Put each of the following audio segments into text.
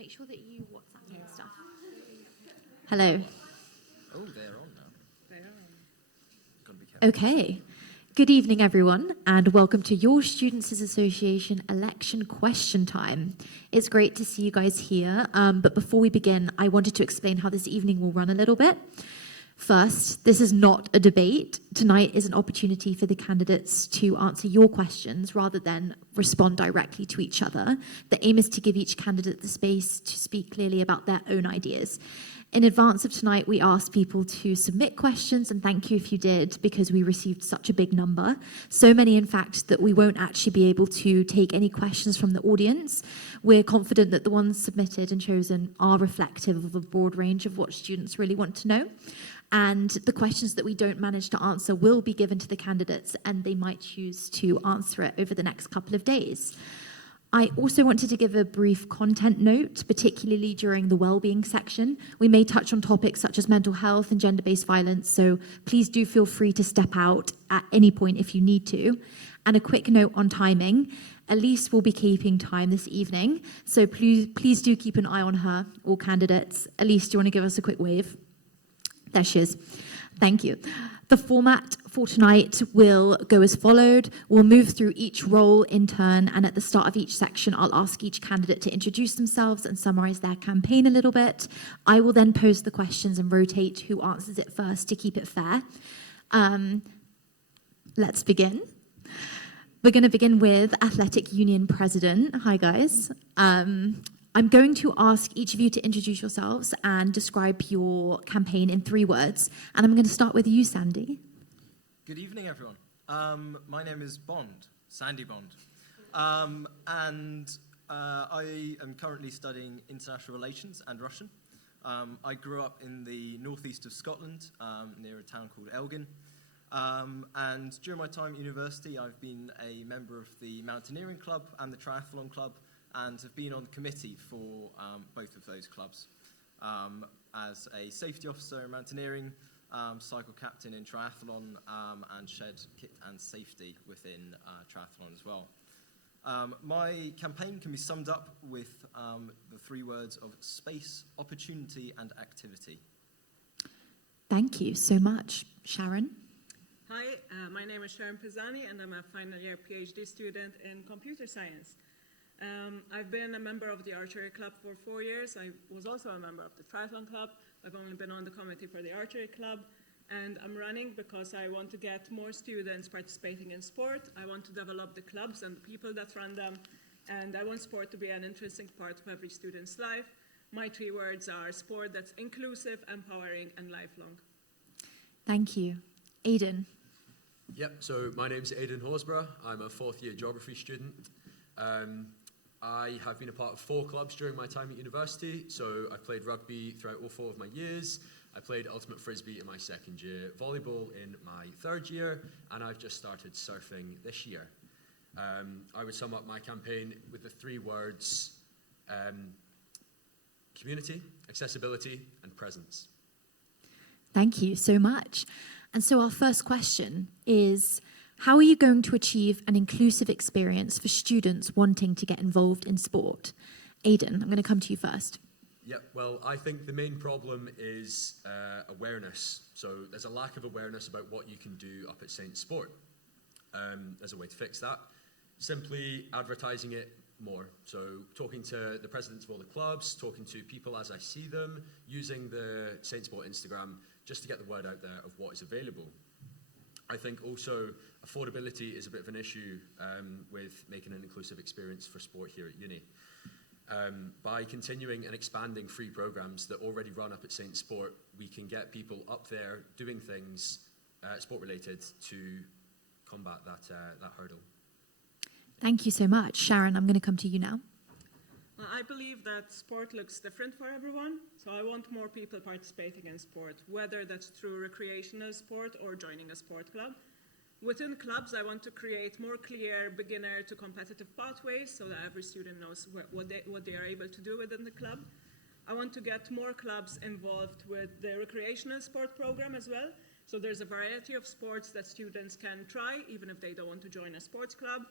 make sure that you WhatsApp me and stuff. Hello. Oh, they're on now. They are on. Gotta be careful. Okay. Good evening, everyone, and welcome to your Students' Association election question time. It's great to see you guys here, but before we begin, I wanted to explain how this evening will run a little bit. First, this is not a debate. Tonight is an opportunity for the candidates to answer your questions rather than respond directly to each other. The aim is to give each candidate the space to speak clearly about their own ideas. In advance of tonight, we asked people to submit questions, and thank you if you did, because we received such a big number. So many, in fact, that we won't actually be able to take any questions from the audience. We're confident that the ones submitted and chosen are reflective of a broad range of what students really want to know. And the questions that we don't manage to answer will be given to the candidates, and they might choose to answer it over the next couple of days. I also wanted to give a brief content note, particularly during the wellbeing section. We may touch on topics such as mental health and gender-based violence, so please do feel free to step out at any point if you need to. And a quick note on timing. Elise will be keeping time this evening, so please do keep an eye on her, all candidates. Elise, do you want to give us a quick wave? There she is. Thank you. The format for tonight will go as followed. We'll move through each role in turn, and at the start of each section, I'll ask each candidate to introduce themselves and summarize their campaign a little bit. I will then pose the questions and rotate who answers it first to keep it fair. Let's begin. We're going to begin with Athletic Union President. Hi, guys. I'm going to ask each of you to introduce yourselves and describe your campaign in 3 words. And I'm going to start with you, Sandy. Good evening, everyone. My name is Bond, Sandy Bond. And I am currently studying international relations and Russian. I grew up in the northeast of Scotland, near a town called Elgin. And during my time at university, I've been a member of the Mountaineering Club and the Triathlon Club, and have been on the committee for both of those clubs. As a safety officer in mountaineering, cycle captain in triathlon, and shed kit and safety within triathlon as well. My campaign can be summed up with the 3 words of space, opportunity, and activity. Thank you so much. Sharon? Hi, my name is Sharon Pisani, and I'm a final year PhD student in computer science. I've been a member of the archery club for 4 years. I was also a member of the triathlon club. I've only been on the committee for the archery club. And I'm running because I want to get more students participating in sport. I want to develop the clubs and the people that run them. And I want sport to be an interesting part of every student's life. My 3 words are sport that's inclusive, empowering, and lifelong. Thank you. Aidan? Yep, so my name's Aidan Horsburgh. I'm a 4th year geography student. I have been a part of 4 clubs during my time at university. So I've played rugby throughout all 4 of my years. I played ultimate frisbee in my 2nd year, volleyball in my 3rd year, and I've just started surfing this year. I would sum up my campaign with the 3 words, community, accessibility, and presence. Thank you so much. And so our first question is, how are you going to achieve an inclusive experience for students wanting to get involved in sport? Aidan, I'm going to come to you first. Yep, well, I think the main problem is awareness. So there's a lack of awareness about what you can do up at Saint Sport. There's a way to fix that. Simply advertising it more. So talking to the presidents of all the clubs, talking to people as I see them, using the Saint Sport Instagram just to get the word out there of what is available. I think also affordability is a bit of an issue with making an inclusive experience for sport here at uni. By continuing and expanding free programs that already run up at Saint Sport, we can get people up there doing things sport-related to combat that hurdle. Thank you so much. Sharon, I'm going to come to you now. I believe that sport looks different for everyone, so I want more people participating in sport, whether that's through recreational sport or joining a sport club. Within clubs, I want to create more clear beginner to competitive pathways so that every student knows what they are able to do within the club. I want to get more clubs involved with the recreational sport program as well. So there's a variety of sports that students can try, even if they don't want to join a sports club.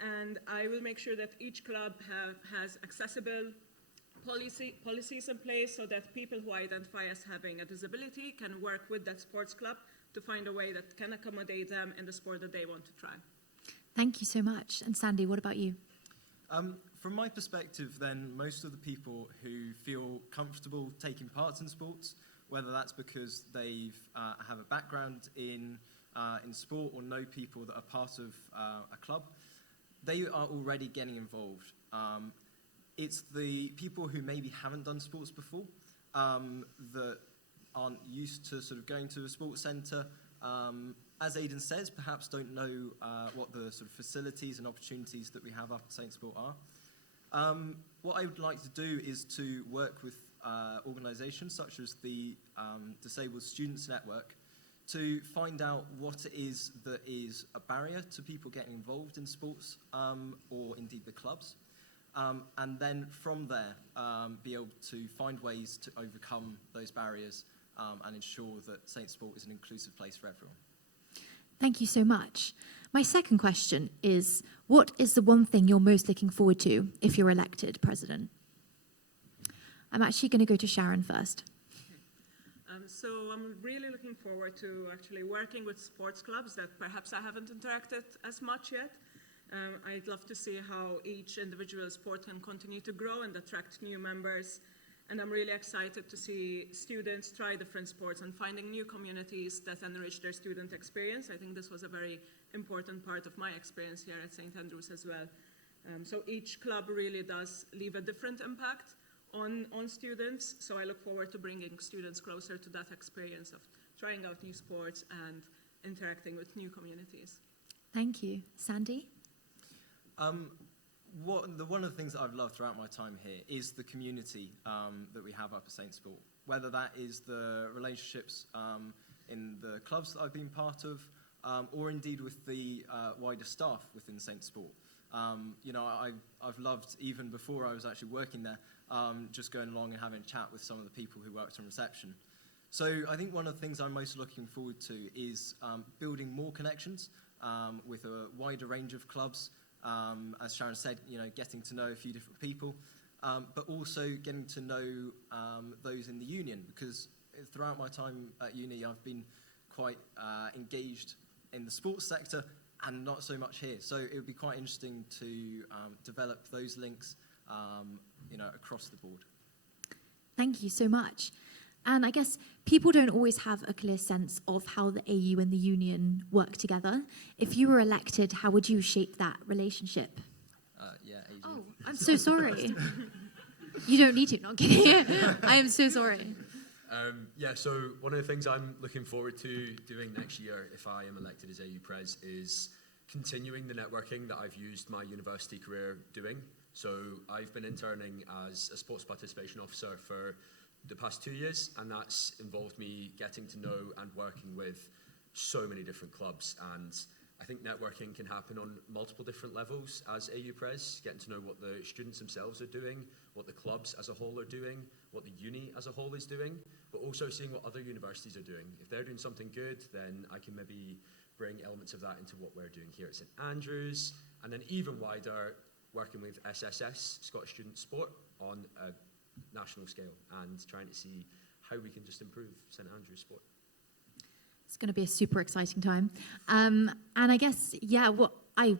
And I will make sure that each club has accessible policies in place so that people who identify as having a disability can work with that sports club to find a way that can accommodate them in the sport that they want to try. Thank you so much. And Sandy, what about you? From my perspective, then, most of the people who feel comfortable taking part in sports, whether that's because they have a background in sport or know people that are part of a club, they are already getting involved. It's the people who maybe haven't done sports before that aren't used to sort of going to a sports centre. As Aidan says, perhaps don't know what the sort of facilities and opportunities that we have up at Saint Sport are. What I would like to do is to work with organisations such as the Disabled Students Network to find out what it is that is a barrier to people getting involved in sports or indeed the clubs. And then from there, be able to find ways to overcome those barriers and ensure that Saint Sport is an inclusive place for everyone. Thank you so much. My second question is, what is the one thing you're most looking forward to if you're elected president? I'm actually going to go to Sharon first. So I'm really looking forward to actually working with sports clubs that perhaps I haven't interacted as much yet. I'd love to see how each individual sport can continue to grow and attract new members. And I'm really excited to see students try different sports and finding new communities that enrich their student experience. I think this was a very important part of my experience here at St. Andrews as well. So each club really does leave a different impact on students. So I look forward to bringing students closer to that experience of trying out new sports and interacting with new communities. Thank you. Sandy? One of the things that I've loved throughout my time here is the community that we have up at Saint Sport, whether that is the relationships in the clubs that I've been part of, or indeed with the wider staff within Saint Sport. I've loved, even before I was actually working there, just going along and having a chat with some of the people who worked on reception. So I think one of the things I'm most looking forward to is building more connections with a wider range of clubs. As Sharon said, getting to know a few different people, but also getting to know those in the union, because throughout my time at uni, I've been quite engaged in the sports sector and not so much here. So it would be quite interesting to develop those links, across the board. Thank you so much. And I guess people don't always have a clear sense of how the AU and the union work together. If you were elected, how would you shape that relationship? Adrian. Oh, I'm so sorry. You don't need to. No, I'm kidding. I am so sorry. So one of the things I'm looking forward to doing next year, if I am elected as AU Pres, is continuing the networking that I've used my university career doing. So I've been interning as a sports participation officer for the past 2 years, and that's involved me getting to know and working with so many different clubs. And I think networking can happen on multiple different levels as AU Pres, getting to know what the students themselves are doing, what the clubs as a whole are doing, what the uni as a whole is doing, but also seeing what other universities are doing. If they're doing something good, then I can maybe bring elements of that into what we're doing here at St. Andrews, and then even wider, working with SSS, Scottish Student Sport, on a national scale, and trying to see how we can just improve St. Andrews sport. It's going to be a super exciting time. And I guess, what I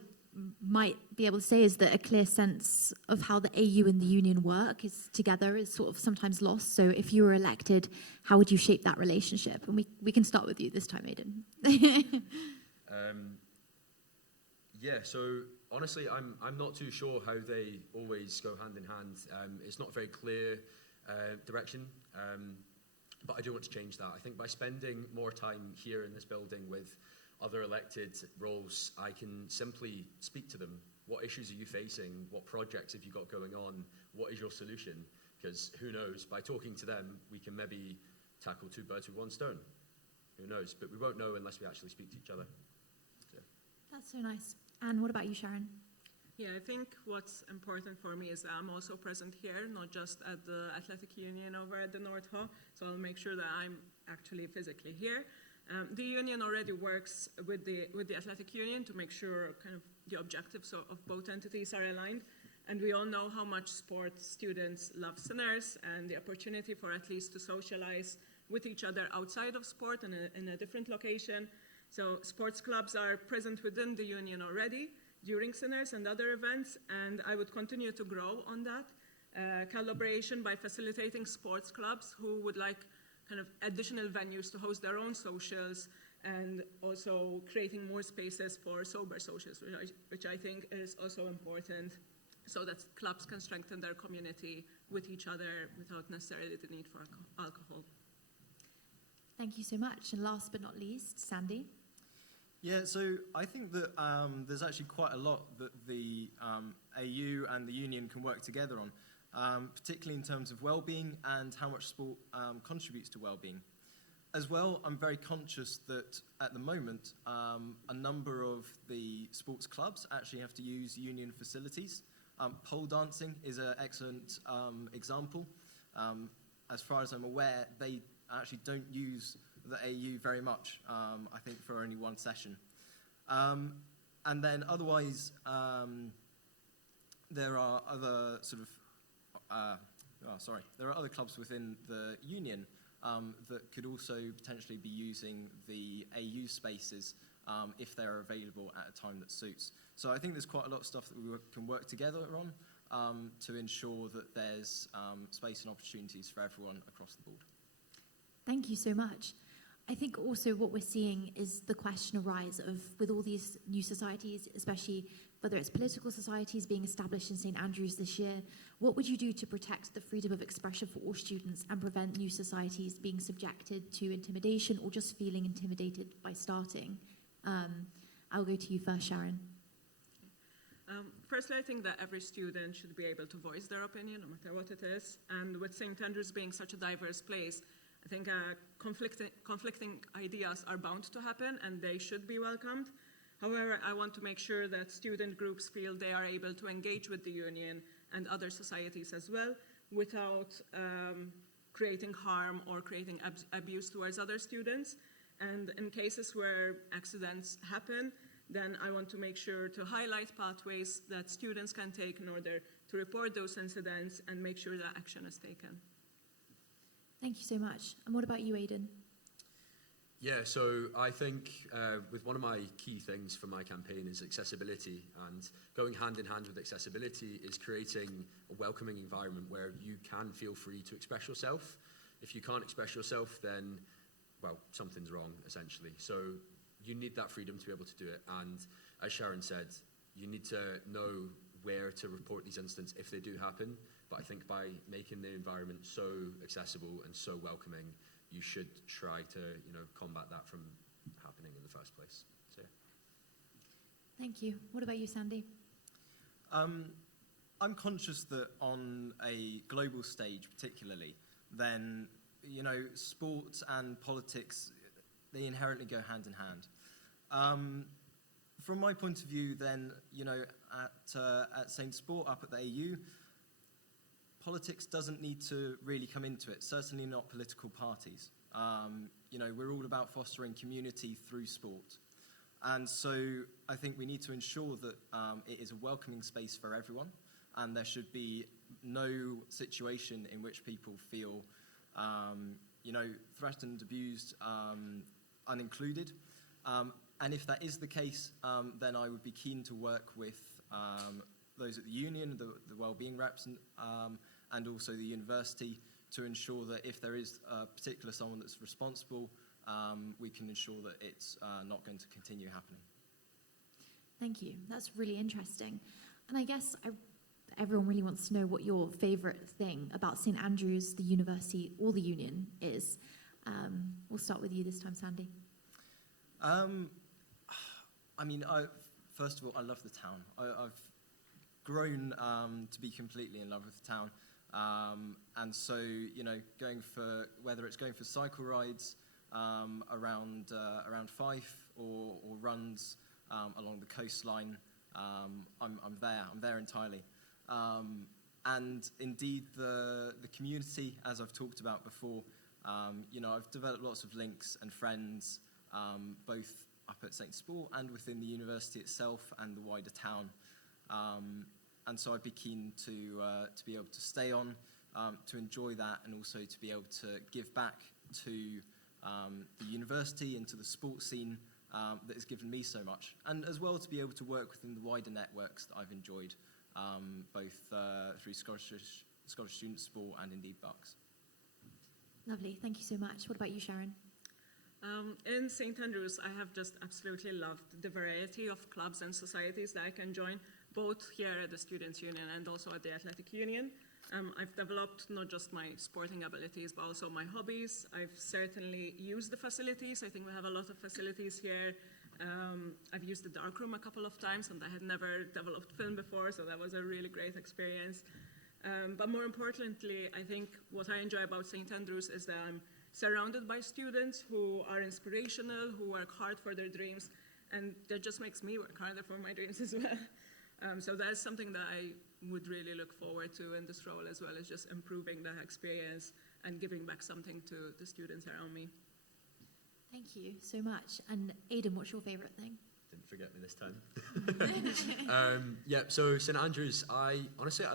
might be able to say is that a clear sense of how the AU and the union work together is sort of sometimes lost. So if you were elected, how would you shape that relationship? And we can start with you this time, Aidan. So honestly, I'm not too sure how they always go hand in hand. It's not a very clear direction, but I do want to change that. I think by spending more time here in this building with other elected roles, I can simply speak to them. What issues are you facing? What projects have you got going on? What is your solution? Because who knows, by talking to them, we can maybe tackle 2 birds with 1 stone. Who knows? But we won't know unless we actually speak to each other. So. That's so nice. And what about you, Sharon? Yeah, I think what's important for me is that I'm also present here, not just at the Athletic Union over at the North Hall, so I'll make sure that I'm actually physically here. The union already works with the Athletic Union to make sure kind of the objectives of both entities are aligned. And we all know how much sports students love sinners and the opportunity for athletes to socialize with each other outside of sport in a different location. So sports clubs are present within the union already during Sinners and other events, and I would continue to grow on that collaboration by facilitating sports clubs who would like kind of additional venues to host their own socials, and also creating more spaces for sober socials, which I think is also important, so that clubs can strengthen their community with each other without necessarily the need for alcohol. Thank you so much. And last but not least, Sandy. Yeah, so I think that there's actually quite a lot that the AU and the union can work together on, particularly in terms of well-being and how much sport contributes to well-being. As well, I'm very conscious that at the moment, a number of the sports clubs actually have to use union facilities. Pole dancing is an excellent example. As far as I'm aware, they actually don't use the AU very much, I think for only one session. And then otherwise, there are other sort of, there are other clubs within the union that could also potentially be using the AU spaces if they're available at a time that suits. So I think there's quite a lot of stuff that we can work together on to ensure that there's space and opportunities for everyone across the board. Thank you so much. I think also what we're seeing is the question arise of, with all these new societies, especially whether it's political societies being established in St. Andrews this year, what would you do to protect the freedom of expression for all students and prevent new societies being subjected to intimidation or just feeling intimidated by starting? I'll go to you first, Sharon. Firstly, I think that every student should be able to voice their opinion, no matter what it is. And with St. Andrews being such a diverse place, I think conflicting ideas are bound to happen, and they should be welcomed. However, I want to make sure that student groups feel they are able to engage with the union and other societies as well, without creating harm or creating abuse towards other students. And in cases where accidents happen, then I want to make sure to highlight pathways that students can take in order to report those incidents and make sure that action is taken. Thank you so much. And what about you, Aidan? Yeah, so I think with one of my key things for my campaign is accessibility, and going hand in hand with accessibility is creating a welcoming environment where you can feel free to express yourself. If you can't express yourself, then, well, something's wrong, essentially. So you need that freedom to be able to do it, and as Sharon said, you need to know where to report these incidents if they do happen. But I think by making the environment so accessible and so welcoming, you should try to, combat that from happening in the first place. So, yeah. Thank you. What about you, Sandy? I'm conscious that on a global stage particularly, then, sports and politics, they inherently go hand in hand. From my point of view then, at St. Sport up at the AU, politics doesn't need to really come into it, certainly not political parties. We're all about fostering community through sport. And so I think we need to ensure that it is a welcoming space for everyone, and there should be no situation in which people feel, threatened, abused, unincluded. And if that is the case, then I would be keen to work with those at the union, the wellbeing reps, and also the university, to ensure that if there is a particular someone that's responsible, we can ensure that it's not going to continue happening. Thank you. That's really interesting. And I guess everyone really wants to know what your favourite thing about St. Andrews, the university, or the union is. We'll start with you this time, Sandy. First of all, I love the town. I've grown to be completely in love with the town. And so, going for, whether it's going for cycle rides around Fife or runs along the coastline, I'm there entirely. And indeed, the community, as I've talked about before, I've developed lots of links and friends, both up at St. Sport and within the university itself and the wider town. and so I'd be keen to be able to stay on, to enjoy that, and also to be able to give back to the university and to the sports scene that has given me so much, and as well to be able to work within the wider networks that I've enjoyed, both through Scottish Student Sport and indeed Bucks. Lovely, thank you so much. What about you, Sharon? In St. Andrews, I have just absolutely loved the variety of clubs and societies that I can join, both here at the Students' Union and also at the Athletic Union. I've developed not just my sporting abilities, but also my hobbies. I've certainly used the facilities. I think we have a lot of facilities here. I've used the darkroom a couple of times, and I had never developed film before, so that was a really great experience. But more importantly, I think what I enjoy about St. Andrews is that I'm surrounded by students who are inspirational, who work hard for their dreams, and that just makes me work harder for my dreams as well. So that's something that I would really look forward to in this role, as well as just improving that experience and giving back something to the students around me. Thank you so much. And Aidan, what's your favourite thing? Didn't forget me this time. Yeah, so St Andrews, I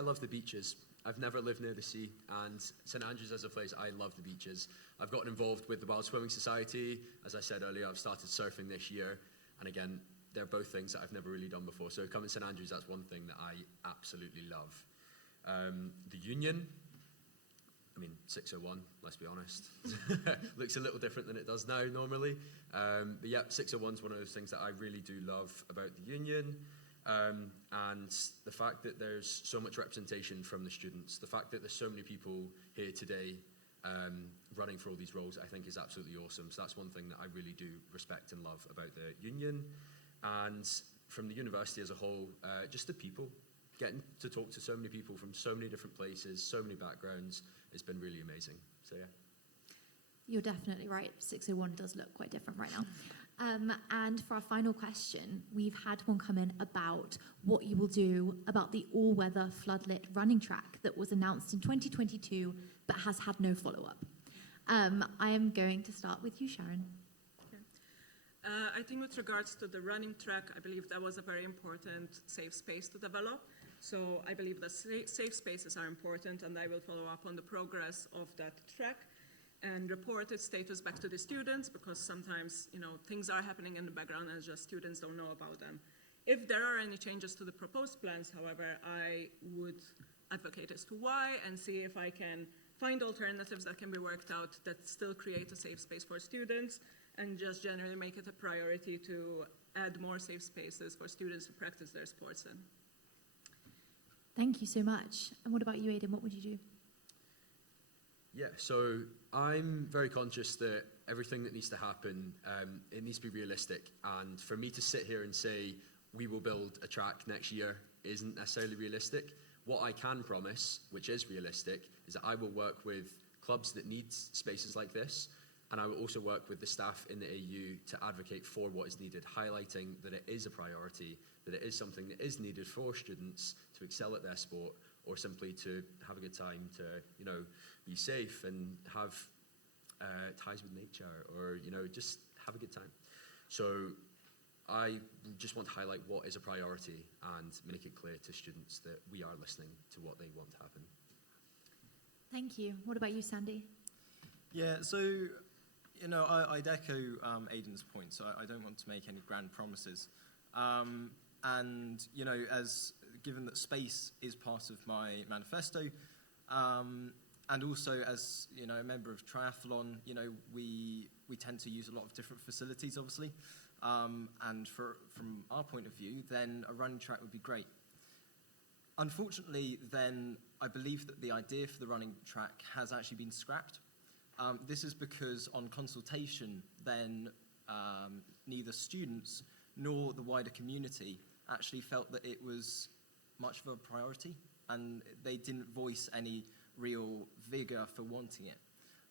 love the beaches. I've never lived near the sea, and St Andrews as a place, I love the beaches. I've gotten involved with the Wild Swimming Society. As I said earlier, I've started surfing this year, and again, they're both things that I've never really done before. So coming to St Andrews, that's one thing that I absolutely love. The Union, I mean, 601, let's be honest. Looks a little different than it does now normally. But yeah, 601 is one of those things that I really do love about the Union. And the fact that there's so much representation from the students, the fact that there's so many people here today running for all these roles, I think is absolutely awesome. So that's one thing that I really do respect and love about the Union. And from the university as a whole, just the people, getting to talk to so many people from so many different places, so many backgrounds, it's been really amazing. So yeah. You're definitely right. 601 does look quite different right now. And for our final question, we've had one come in about what you will do about the all-weather floodlit running track that was announced in 2022 but has had no follow-up. I am going to start with you, Sharon. I think with regards to the running track, I believe that was a very important safe space to develop. So I believe that safe spaces are important, and I will follow up on the progress of that track and report its status back to the students, because sometimes, things are happening in the background and just students don't know about them. If there are any changes to the proposed plans, however, I would advocate as to why and see if I can find alternatives that can be worked out that still create a safe space for students, and just generally make it a priority to add more safe spaces for students to practice their sports in. Thank you so much. And what about you, Aidan? What would you do? Yeah, so I'm very conscious that everything that needs to happen, it needs to be realistic. And for me to sit here and say, we will build a track next year, isn't necessarily realistic. What I can promise, which is realistic, is that I will work with clubs that need spaces like this, and I will also work with the staff in the AU to advocate for what is needed, highlighting that it is a priority, that it is something that is needed for students to excel at their sport, or simply to have a good time, to be safe and have ties with nature, or just have a good time. So I just want to highlight what is a priority and make it clear to students that we are listening to what they want to happen. Thank you. What about you, Sandy? Yeah, so I'd echo Aidan's point, so I don't want to make any grand promises. And given that space is part of my manifesto, and also as a member of Triathlon, we tend to use a lot of different facilities, obviously. And from our point of view, then a running track would be great. Unfortunately, then I believe that the idea for the running track has actually been scrapped. This is because on consultation, then neither students nor the wider community actually felt that it was much of a priority, and they didn't voice any real vigor for wanting it.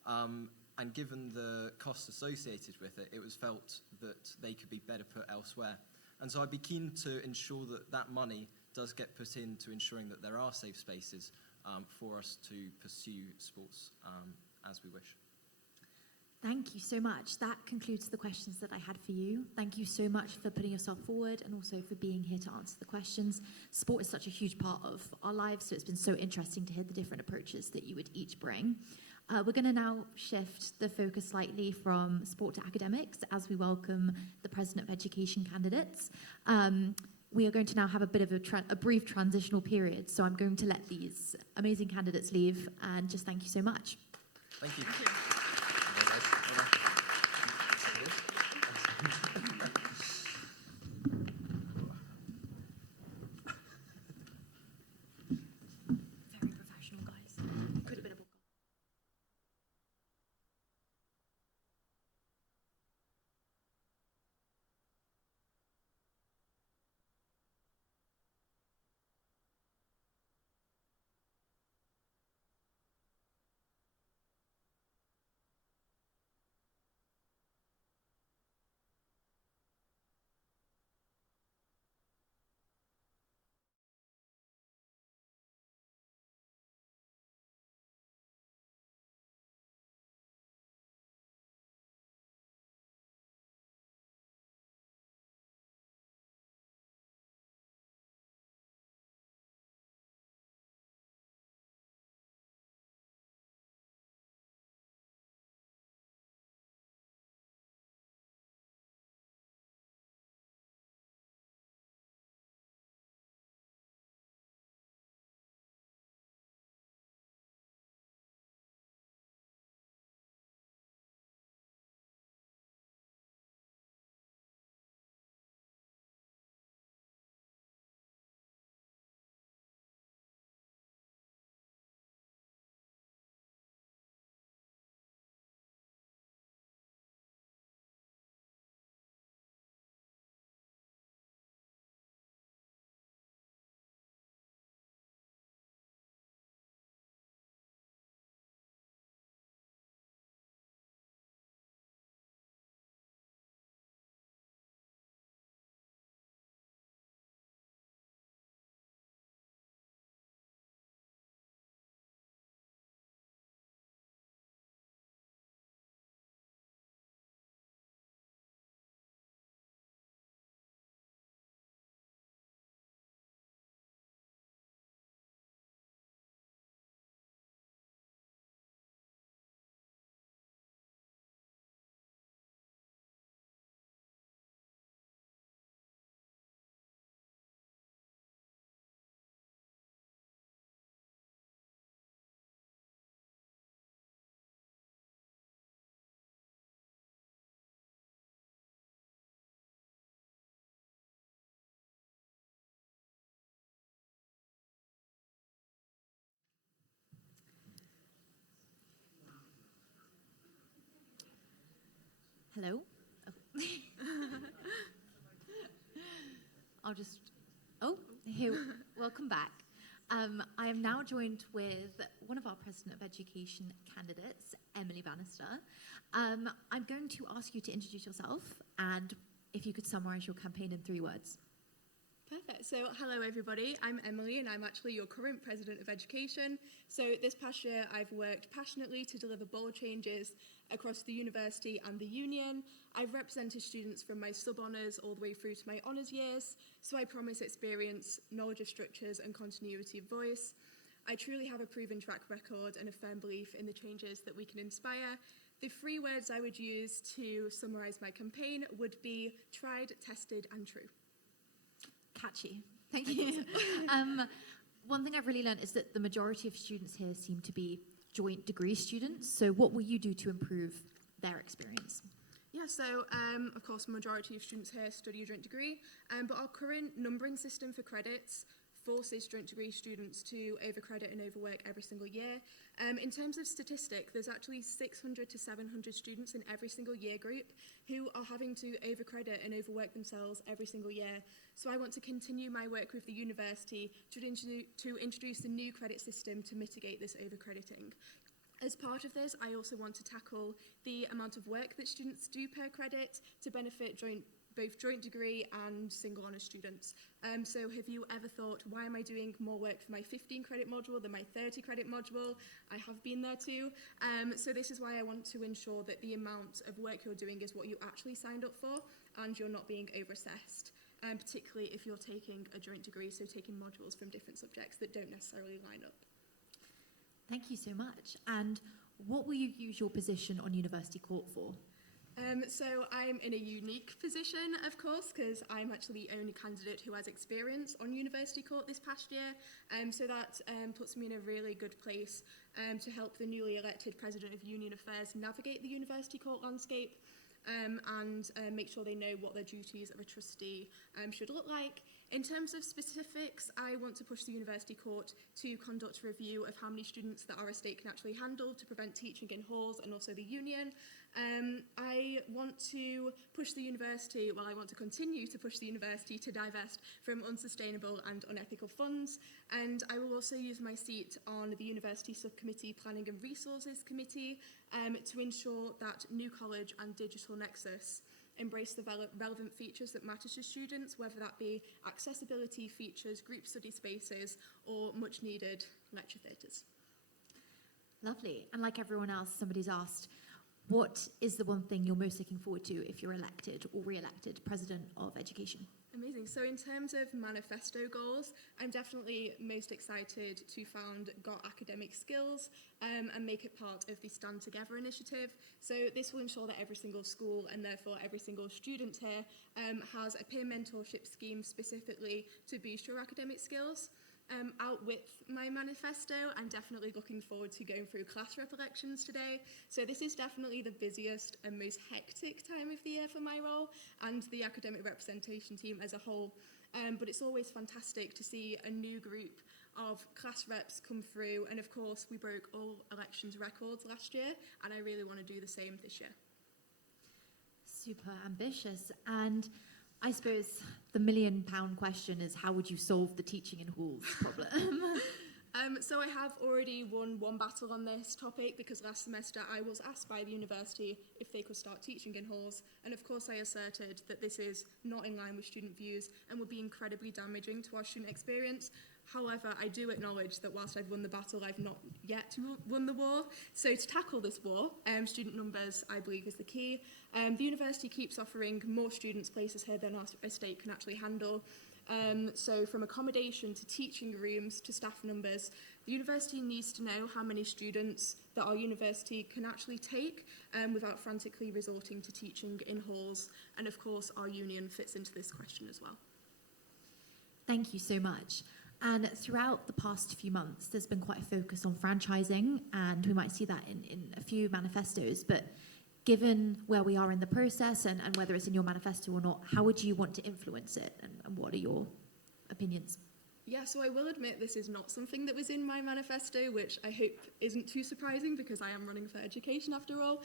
And given the costs associated with it, it was felt that they could be better put elsewhere. And so I'd be keen to ensure that that money does get put into ensuring that there are safe spaces for us to pursue sports as we wish. Thank you so much. That concludes the questions that I had for you. Thank you so much for putting yourself forward and also for being here to answer the questions. Sport is such a huge part of our lives, so it's been so interesting to hear the different approaches that you would each bring. We're going to now shift the focus slightly from sport to academics as we welcome the President of Education candidates. We are going to now have a bit of a brief transitional period, so I'm going to let these amazing candidates leave and just thank you so much. Thank you. Thank you. Very professional, guys. Could have been a book. Hello? Welcome back. I am now joined with one of our President of Education candidates, Emily Bannister. I'm going to ask you to introduce yourself and if you could summarize your campaign in 3 words. Perfect. So hello everybody, I'm Emily and I'm actually your current President of Education. So this past year I've worked passionately to deliver bold changes across the university and the union. I've represented students from my sub-honours all the way through to my honours years, so I promise experience, knowledge of structures and continuity of voice. I truly have a proven track record and a firm belief in the changes that we can inspire. The 3 words I would use to summarise my campaign would be tried, tested and true. Catchy. Thank you. One thing I've really learned is that the majority of students here seem to be joint degree students. So what will you do to improve their experience? Yeah, so of course, majority of students here study a joint degree, but our current numbering system for credits forces joint degree students to overcredit and overwork every single year. In terms of statistic, there's actually 600 to 700 students in every single year group who are having to overcredit and overwork themselves every single year. So I want to continue my work with the university to introduce a new credit system to mitigate this overcrediting. As part of this, I also want to tackle the amount of work that students do per credit to benefit both joint degree and single honours students. So have you ever thought, why am I doing more work for my 15 credit module than my 30 credit module? I have been there too. So this is why I want to ensure that the amount of work you're doing is what you actually signed up for and you're not being overassessed, particularly if you're taking a joint degree, so taking modules from different subjects that don't necessarily line up. Thank you so much. And what will you use your position on University Court for? So I'm in a unique position, of course, because I'm actually the only candidate who has experience on University Court this past year. So that puts me in a really good place to help the newly elected President of Union Affairs navigate the University Court landscape and make sure they know what their duties of a trustee should look like. In terms of specifics, I want to push the University Court to conduct a review of how many students that our estate can actually handle to prevent teaching in halls and also the union. I want to push the university, well, I want to continue to push the university to divest from unsustainable and unethical funds. And I will also use my seat on the University Subcommittee Planning and Resources Committee to ensure that New College and Digital Nexus embrace the relevant features that matter to students, whether that be accessibility features, group study spaces, or much needed lecture theatres. Lovely. And like everyone else, somebody's asked, what is the one thing you're most looking forward to if you're elected or re-elected President of Education? Amazing. So in terms of manifesto goals, I'm definitely most excited to found Got Academic Skills and make it part of the Stand Together initiative. So this will ensure that every single school and therefore every single student here has a peer mentorship scheme specifically to boost your academic skills. Out with my manifesto, I'm definitely looking forward to going through class rep elections today. So this is definitely the busiest and most hectic time of the year for my role and the academic representation team as a whole. But it's always fantastic to see a new group of class reps come through. And of course, we broke all elections records last year, and I really want to do the same this year. Super ambitious. And I suppose the £1 million question is, how would you solve the teaching in halls problem? So I have already won one battle on this topic because last semester I was asked by the university if they could start teaching in halls, and of course I asserted that this is not in line with student views and would be incredibly damaging to our student experience. However, I do acknowledge that whilst I've won the battle, I've not yet won the war. So to tackle this war, student numbers, I believe, is the key. The university keeps offering more students places here than our estate can actually handle. So from accommodation to teaching rooms to staff numbers, the university needs to know how many students that our university can actually take without frantically resorting to teaching in halls. And of course, our union fits into this question as well. Thank you so much. And throughout the past few months, there's been quite a focus on franchising, and we might see that in a few manifestos. But given where we are in the process and whether it's in your manifesto or not, how would you want to influence it, and what are your opinions? Yeah, so I will admit this is not something that was in my manifesto, which I hope isn't too surprising because I am running for education after all.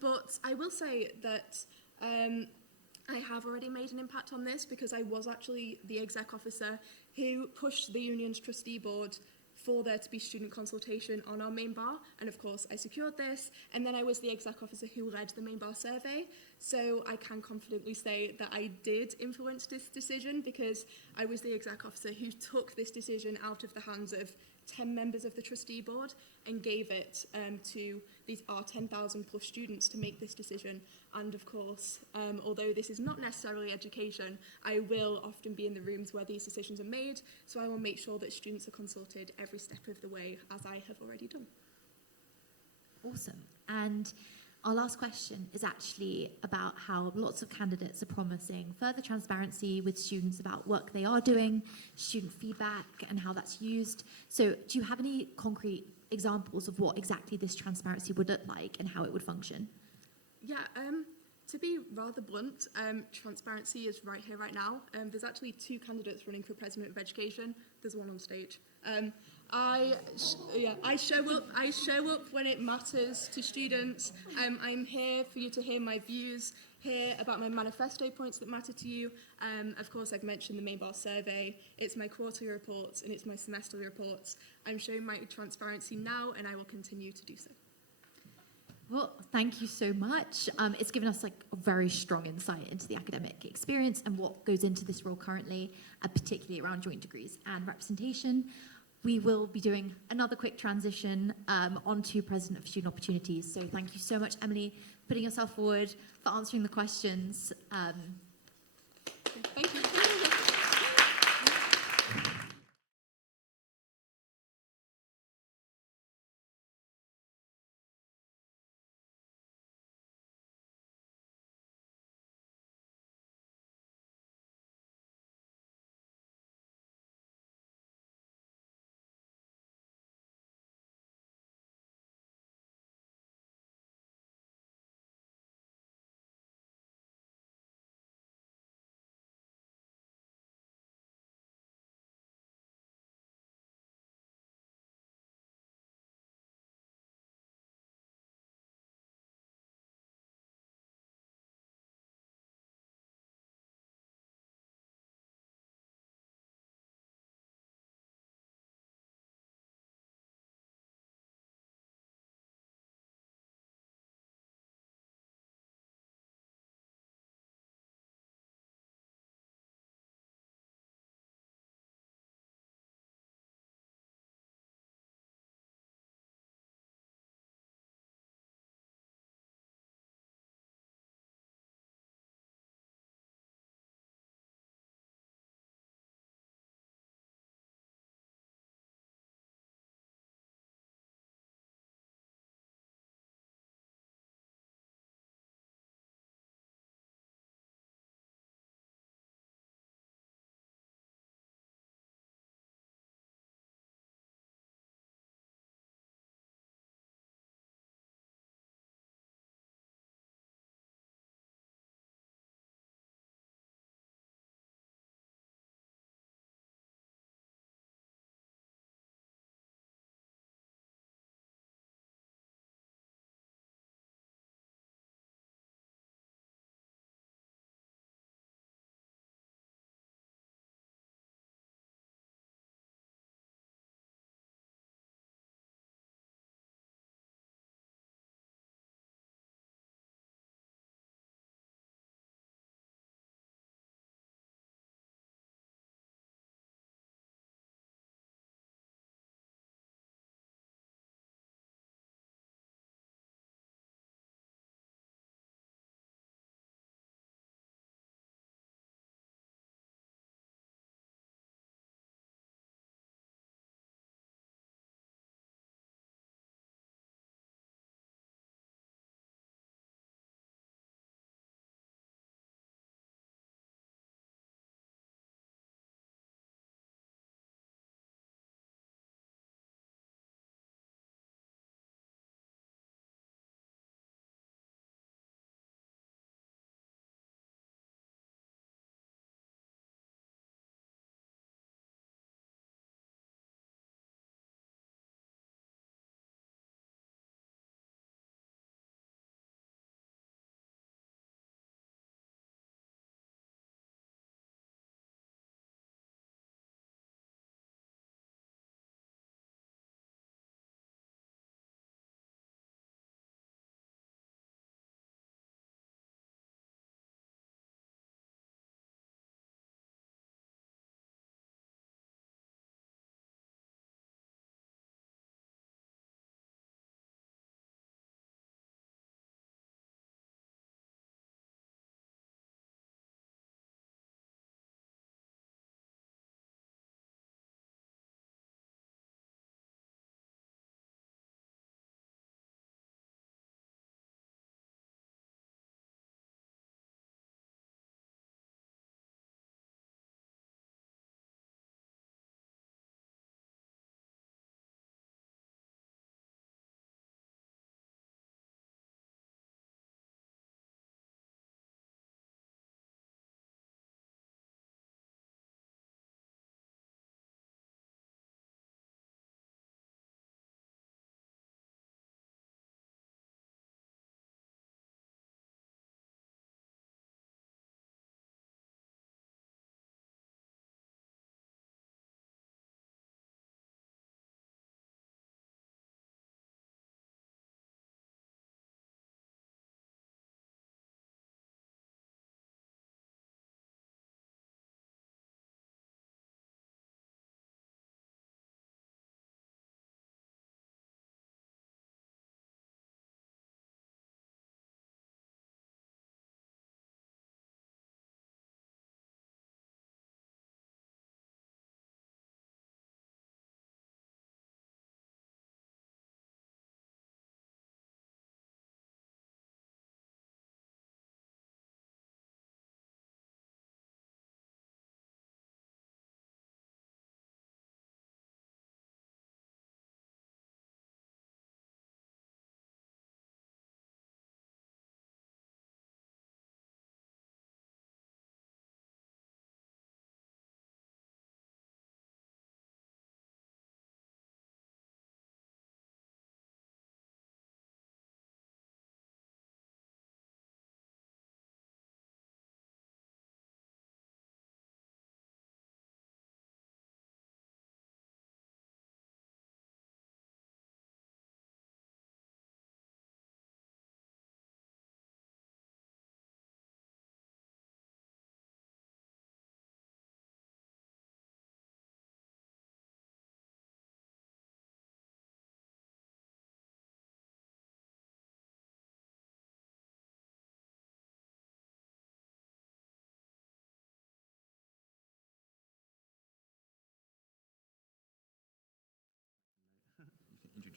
But I will say that I have already made an impact on this because I was actually the exec officer who pushed the union's trustee board for there to be student consultation on our main bar, and of course I secured this, and then I was the exec officer who led the main bar survey, so I can confidently say that I did influence this decision because I was the exec officer who took this decision out of the hands of 10 members of the trustee board and gave it to our 10,000 plus students to make this decision. And of course, although this is not necessarily education, I will often be in the rooms where these decisions are made, so I will make sure that students are consulted every step of the way, as I have already done. Awesome. And our last question is actually about how lots of candidates are promising further transparency with students about work they are doing, student feedback, and how that's used. So do you have any concrete examples of what exactly this transparency would look like and how it would function? Yeah, to be rather blunt, transparency is right here, right now. There's actually 2 candidates running for President of Education. There's one on stage. I show up when it matters to students. I'm here for you to hear my views, hear about my manifesto points that matter to you. Of course, I've mentioned the main bar survey. It's my quarterly reports and it's my semesterly reports. I'm showing my transparency now, and I will continue to do so. Well, thank you so much. It's given us like a very strong insight into the academic experience and what goes into this role currently, particularly around joint degrees and representation. We will be doing another quick transition onto President of Student Opportunities. So thank you so much, Emily, for putting yourself forward, for answering the questions. Thank you.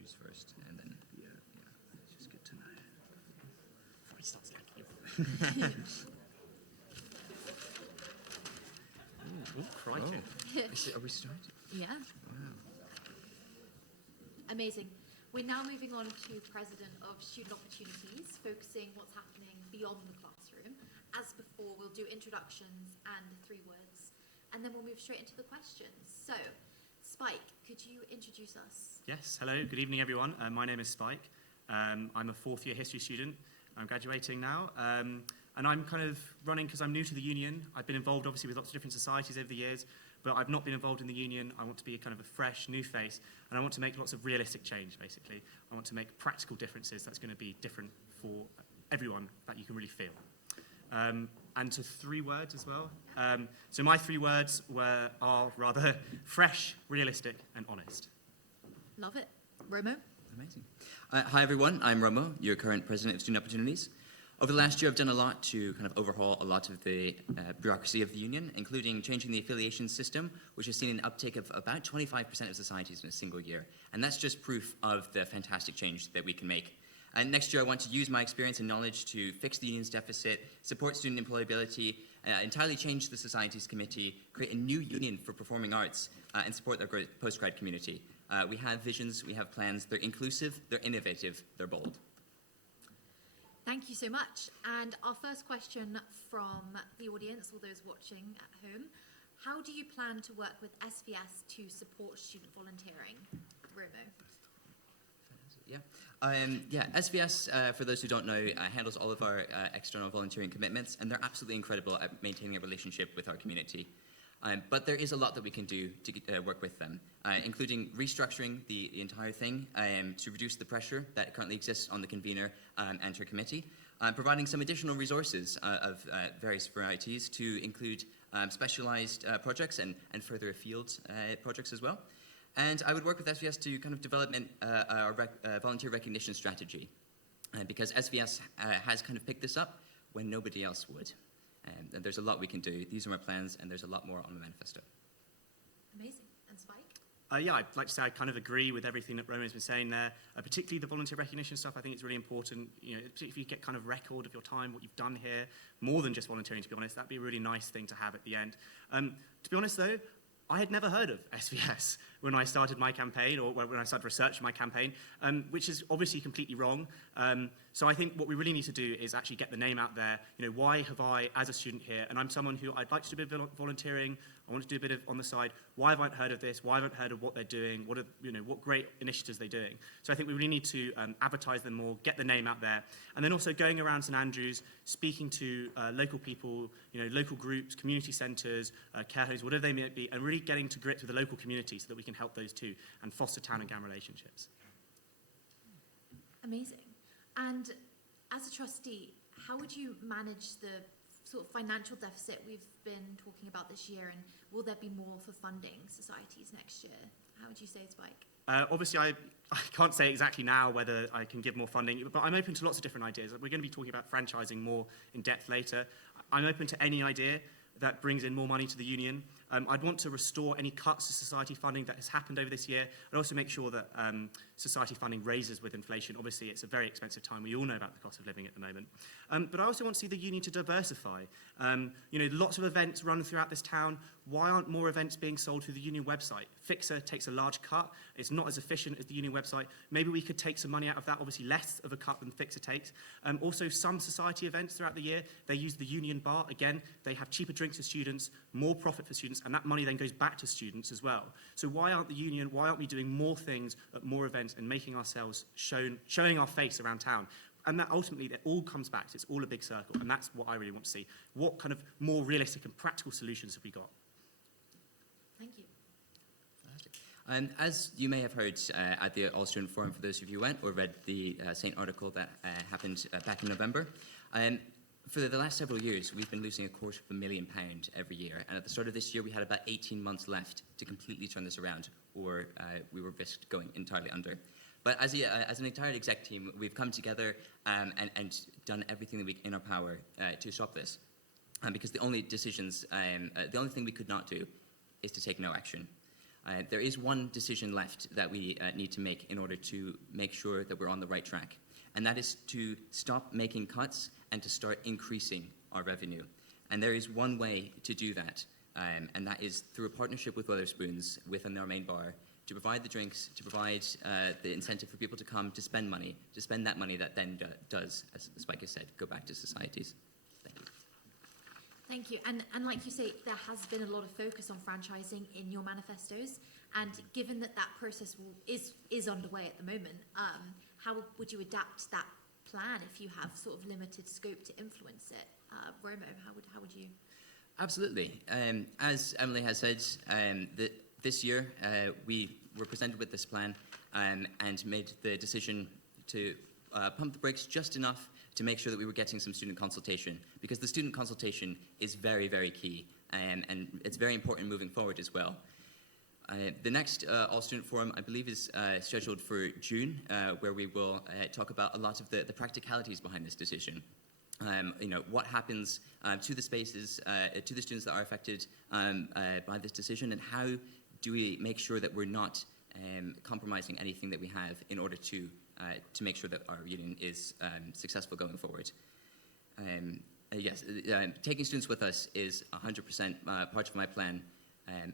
questions first, and then it's just good to know. Before he starts attacking you. Oh, crikey. Are we starting? Yeah. Wow. Amazing. We're now moving on to President of Student Opportunities, focusing what's happening beyond the classroom. As before, we'll do introductions and 3 words, and then we'll move straight into the questions. So, Spike, could you introduce us? Yes, hello, good evening everyone. My name is Spike. I'm a 4th year history student. I'm graduating now. And I'm kind of running because I'm new to the union. I've been involved obviously with lots of different societies over the years, but I've not been involved in the union. I want to be kind of a fresh, new face, and I want to make lots of realistic change, basically. I want to make practical differences that's going to be different for everyone that you can really feel. And to 3 words as well. So my 3 words are rather fresh, realistic, and honest. Love it. Romo? Amazing. Hi, everyone. I'm Romo, your current president of Student Opportunities. Over the last year, I've done a lot to kind of overhaul a lot of the bureaucracy of the union, including changing the affiliation system, which has seen an uptake of about 25% of societies in a single year. And that's just proof of the fantastic change that we can make. And next year, I want to use my experience and knowledge to fix the union's deficit, support student employability, entirely change the Societies Committee, create a new union for performing arts, and support their post-grad community. We have visions, we have plans. They're inclusive, they're innovative, they're bold. Thank you so much. And our first question from the audience, or those watching at home, how do you plan to work with SVS to support student volunteering? Romo? SVS, for those who don't know, handles all of our external volunteering commitments, and they're absolutely incredible at maintaining a relationship with our community. But there is a lot that we can do to work with them, including restructuring the entire thing to reduce the pressure that currently exists on the convener and her committee, providing some additional resources of various varieties to include specialized projects and further afield projects as well. And I would work with SVS to kind of develop our volunteer recognition strategy, because SVS has kind of picked this up when nobody else would. And there's a lot we can do. These are my plans, and there's a lot more on the manifesto. Amazing. And Spike? I'd like to say I kind of agree with everything that Roman's been saying there, particularly the volunteer recognition stuff. I think it's really important, particularly if you get kind of record of your time, what you've done here, more than just volunteering, to be honest. That'd be a really nice thing to have at the end. To be honest, though, I had never heard of SVS when I started my campaign, or when I started researching my campaign, which is obviously completely wrong. So I think what we really need to do is actually get the name out there. Why have I, as a student here, and I'm someone who I'd like to do a bit of volunteering, I want to do a bit of on the side. Why have I not heard of this? Why haven't I heard of what they're doing? What great initiatives they're doing? So I think we really need to advertise them more, get the name out there, and then also going around St Andrews, speaking to local people, local groups, community centres, care homes, whatever they may be, and really getting to grips with the local community so that we can help those too and foster town and GAM relationships. Amazing. And as a trustee, how would you manage the sort of financial deficit we've been talking about this year, and will there be more for funding societies next year? How would you say, Spike? Obviously, I can't say exactly now whether I can give more funding, but I'm open to lots of different ideas. We're going to be talking about franchising more in depth later. I'm open to any idea that brings in more money to the union. I'd want to restore any cuts to society funding that has happened over this year, and also make sure that society funding raises with inflation. Obviously, it's a very expensive time. We all know about the cost of living at the moment. But I also want to see the union to diversify. Lots of events run throughout this town. Why aren't more events being sold through the union website? Fixer takes a large cut. It's not as efficient as the union website. Maybe we could take some money out of that, obviously less of a cut than Fixer takes. Also, some society events throughout the year, they use the union bar. Again, they have cheaper drinks for students, more profit for students, and that money then goes back to students as well. So why aren't we doing more things at more events and making ourselves showing our face around town? And that ultimately, it all comes back. It's all a big circle, and that's what I really want to see. What kind of more realistic and practical solutions have we got? Thank you. As you may have heard at the All Student Forum, for those of you who went or read the Saint article that happened back in November, for the last several years, we've been losing £250,000 every year. And at the start of this year, we had about 18 months left to completely turn this around, or we were risked going entirely under. But as an entire exec team, we've come together and done everything that in our power to stop this. Because the only thing we could not do is to take no action. There is one decision left that we need to make in order to make sure that we're on the right track, and that is to stop making cuts and to start increasing our revenue. And there is one way to do that, and that is through a partnership with Wetherspoons within our main bar, to provide the drinks, to provide the incentive for people to come, to spend money, to spend that money that then does, as Spike has said, go back to societies. Thank you. Thank you. And like you say, there has been a lot of focus on franchising in your manifestos. And given that that process is underway at the moment, how would you adapt that plan if you have sort of limited scope to influence it? Romo, how would you? Absolutely. As Emily has said, this year we were presented with this plan and made the decision to pump the brakes just enough to make sure that we were getting some student consultation, because the student consultation is very, very key, and it's very important moving forward as well. The next All-Student Forum, I believe, is scheduled for June, where we will talk about a lot of the practicalities behind this decision. What happens to the spaces, to the students that are affected by this decision, and how do we make sure that we're not compromising anything that we have in order to make sure that our union is successful going forward. Yes, taking students with us is 100% part of my plan, and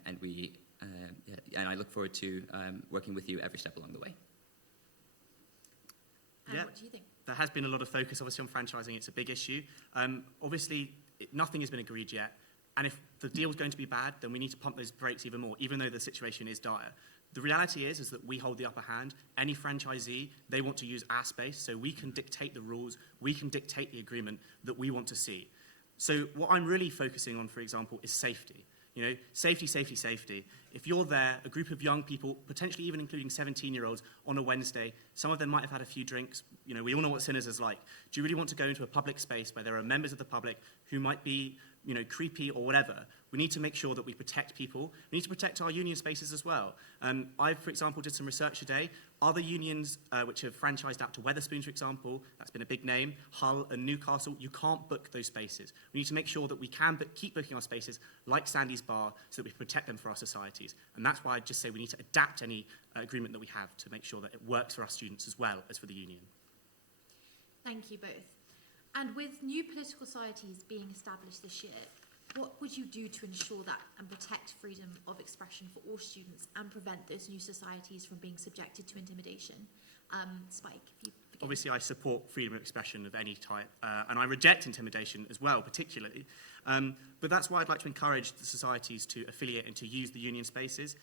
I look forward to working with you every step along the way. And Yeah. what do you think? There has been a lot of focus, obviously, on franchising. It's a big issue. Obviously, nothing has been agreed yet. And if the deal is going to be bad, then we need to pump those brakes even more, even though the situation is dire. The reality is that we hold the upper hand. Any franchisee, they want to use our space, so we can dictate the rules, we can dictate the agreement that we want to see. So what I'm really focusing on, for example, is safety. Safety, safety, safety. If you're there, a group of young people, potentially even including 17-year-olds, on a Wednesday, some of them might have had a few drinks. We all know what Sinners is like. Do you really want to go into a public space where there are members of the public who might be, creepy or whatever? We need to make sure that we protect people. We need to protect our union spaces as well. I, for example, did some research today. Other unions which have franchised out to Wetherspoons, for example, that's been a big name, Hull and Newcastle, you can't book those spaces. We need to make sure that we can keep booking our spaces like Sandy's Bar so that we protect them for our societies. And that's why I just say we need to adapt any agreement that we have to make sure that it works for our students as well as for the union. Thank you both. And with new political societies being established this year, what would you do to ensure that and protect freedom of expression for all students and prevent those new societies from being subjected to intimidation? Spike, if you begin. Obviously, I support freedom of expression of any type, and I reject intimidation as well, particularly. But that's why I'd like to encourage the societies to affiliate and to use the union spaces,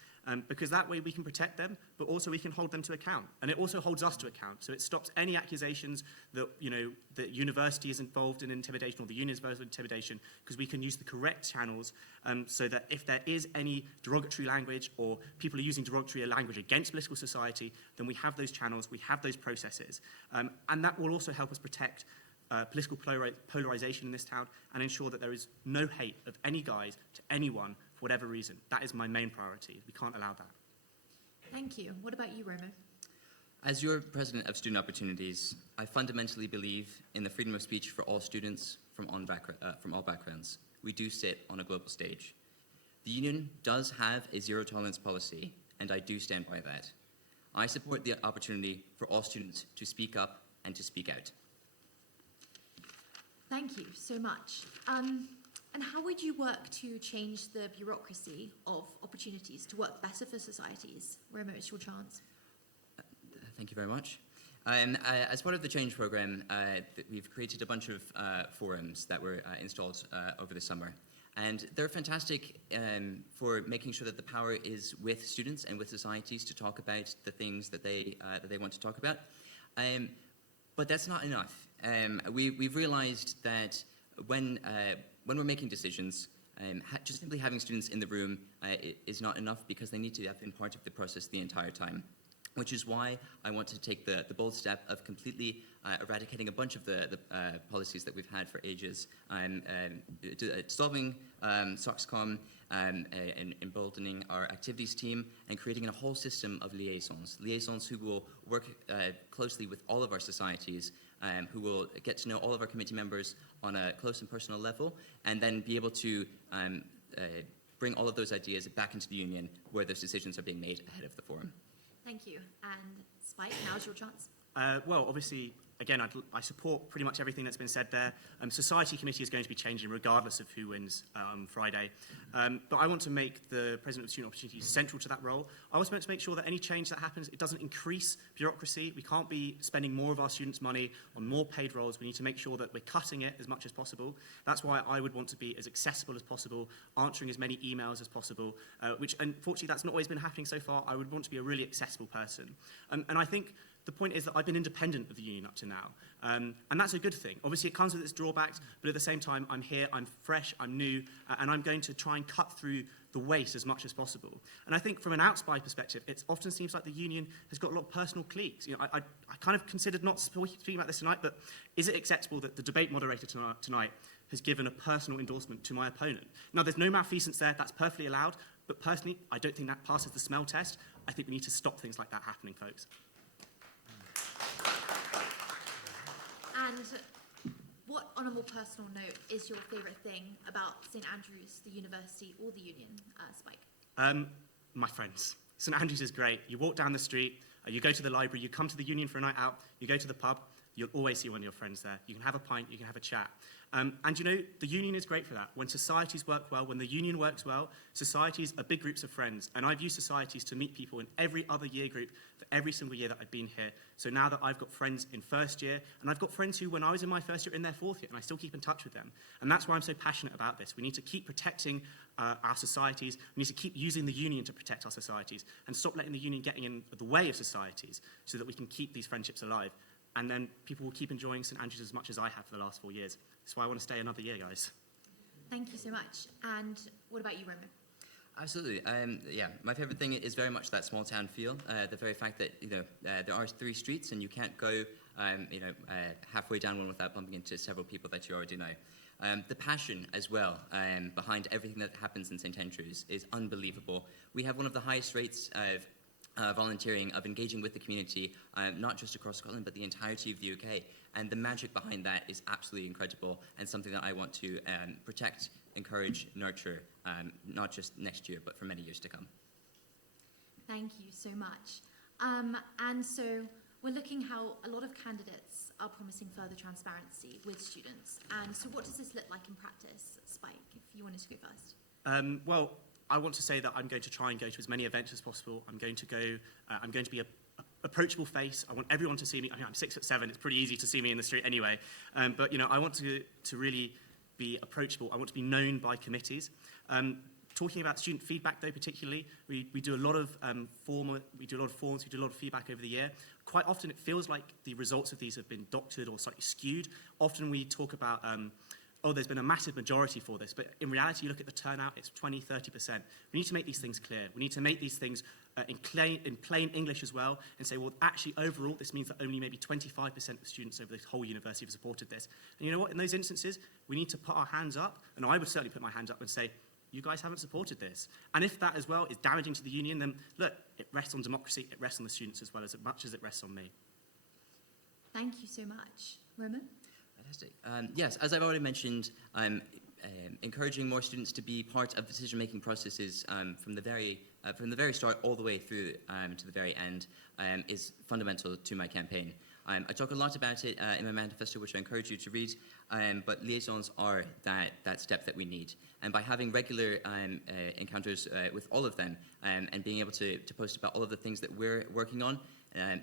because that way we can protect them, but also we can hold them to account. And it also holds us to account. So it stops any accusations that, the university is involved in intimidation or the union is involved in intimidation, because we can use the correct channels so that if there is any derogatory language or people are using derogatory language against political society, then we have those channels, we have those processes. And that will also help us protect political polarization in this town and ensure that there is no hate of any guise to anyone for whatever reason. That is my main priority. We can't allow that. Thank you. What about you, Romo? As your president of Student Opportunities, I fundamentally believe in the freedom of speech for all students from all backgrounds. We do sit on a global stage. The union does have a zero tolerance policy, and I do stand by that. I support the opportunity for all students to speak up and to speak out. Thank you so much. And how would you work to change the bureaucracy of opportunities to work better for societies? Romo, it's your chance. Thank you very much. As part of the change program, we've created a bunch of forums that were installed over the summer. And they're fantastic for making sure that the power is with students and with societies to talk about the things that they want to talk about. But that's not enough. We've realized that when we're making decisions, just simply having students in the room is not enough, because they need to have been part of the process the entire time. Which is why I want to take the bold step of completely eradicating a bunch of the policies that we've had for ages, dissolving SOXCOM, and emboldening our activities team, and creating a whole system of liaisons who will work closely with all of our societies, who will get to know all of our committee members on a close and personal level, and then be able to bring all of those ideas back into the union where those decisions are being made ahead of the forum. Thank you. And Spike, now's your chance. Well, obviously, again, I support pretty much everything that's been said there. Society Committee is going to be changing regardless of who wins on Friday. But I want to make the President of Student Opportunities central to that role. I also want to make sure that any change that happens, it doesn't increase bureaucracy. We can't be spending more of our students' money on more paid roles. We need to make sure that we're cutting it as much as possible. That's why I would want to be as accessible as possible, answering as many emails as possible, which unfortunately that's not always been happening so far. I would want to be a really accessible person. And I think the point is that I've been independent of the union up to now, and that's a good thing. Obviously, it comes with its drawbacks, but at the same time, I'm here, I'm fresh, I'm new, and I'm going to try and cut through the waste as much as possible. And I think from an outside perspective, it often seems like the union has got a lot of personal cliques. You know, I kind of considered not speaking about this tonight, but is it acceptable that the debate moderator tonight has given a personal endorsement to my opponent? Now, there's no malfeasance there, that's perfectly allowed, but personally, I don't think that passes the smell test. I think we need to stop things like that happening, folks. And what, on a more personal note, is your favourite thing about St Andrews, the university, or the union, Spike? My friends. St Andrews is great. You walk down the street, you go to the library, you come to the union for a night out, you go to the pub, you'll always see one of your friends there. You can have a pint, you can have a chat. And you know, the union is great for that. When societies work well, when the union works well, societies are big groups of friends. And I've used societies to meet people in every other year group for every single year that I've been here. So now that I've got friends in first year, and I've got friends who, when I was in my first year, in their fourth year, and I still keep in touch with them. And that's why I'm so passionate about this. We need to keep protecting our societies. We need to keep using the union to protect our societies and stop letting the union getting in the way of societies so that we can keep these friendships alive. And then people will keep enjoying St Andrews as much as I have for the last 4 years. That's why I want to stay another year, guys. Thank you so much. And what about you, Roman? Absolutely. Yeah, my favorite thing is very much that small town feel. The very fact that there are 3 streets and you can't go halfway down one without bumping into several people that you already know. The passion as well behind everything that happens in St Andrews is unbelievable. We have one of the highest rates of volunteering, of engaging with the community, not just across Scotland, but the entirety of the UK. And the magic behind that is absolutely incredible and something that I want to protect, encourage, nurture, not just next year, but for many years to come. Thank you so much. And so we're looking how a lot of candidates are promising further transparency with students. And so what does this look like in practice? Spike, if you wanted to go first. Well, I want to say that I'm going to try and go to as many events as possible. I'm going to be a approachable face. I want everyone to see me. I mean, I'm 6'7". It's pretty easy to see me in the street anyway. But you know, I want to really be approachable. I want to be known by committees. Talking about student feedback, though, particularly, we do a lot of forms, we do a lot of feedback over the year. Quite often, it feels like the results of these have been doctored or slightly skewed. Often, we talk about oh, there's been a massive majority for this, but in reality, you look at the turnout, it's 20, 30%. We need to make these things clear. We need to make these things in plain English as well, and say, well, actually, overall, this means that only maybe 25% of students over the whole university have supported this. And you know what? In those instances, we need to put our hands up, and I would certainly put my hand up and say, you guys haven't supported this. And if that as well is damaging to the union, then look, it rests on democracy, it rests on the students as well as much as it rests on me. Thank you so much. Roman? Fantastic. Yes, as I've already mentioned, I'm encouraging more students to be part of decision-making processes from the very start all the way through to the very end is fundamental to my campaign. I talk a lot about it in my manifesto, which I encourage you to read, but liaisons are that step that we need. And by having regular encounters with all of them and being able to post about all of the things that we're working on,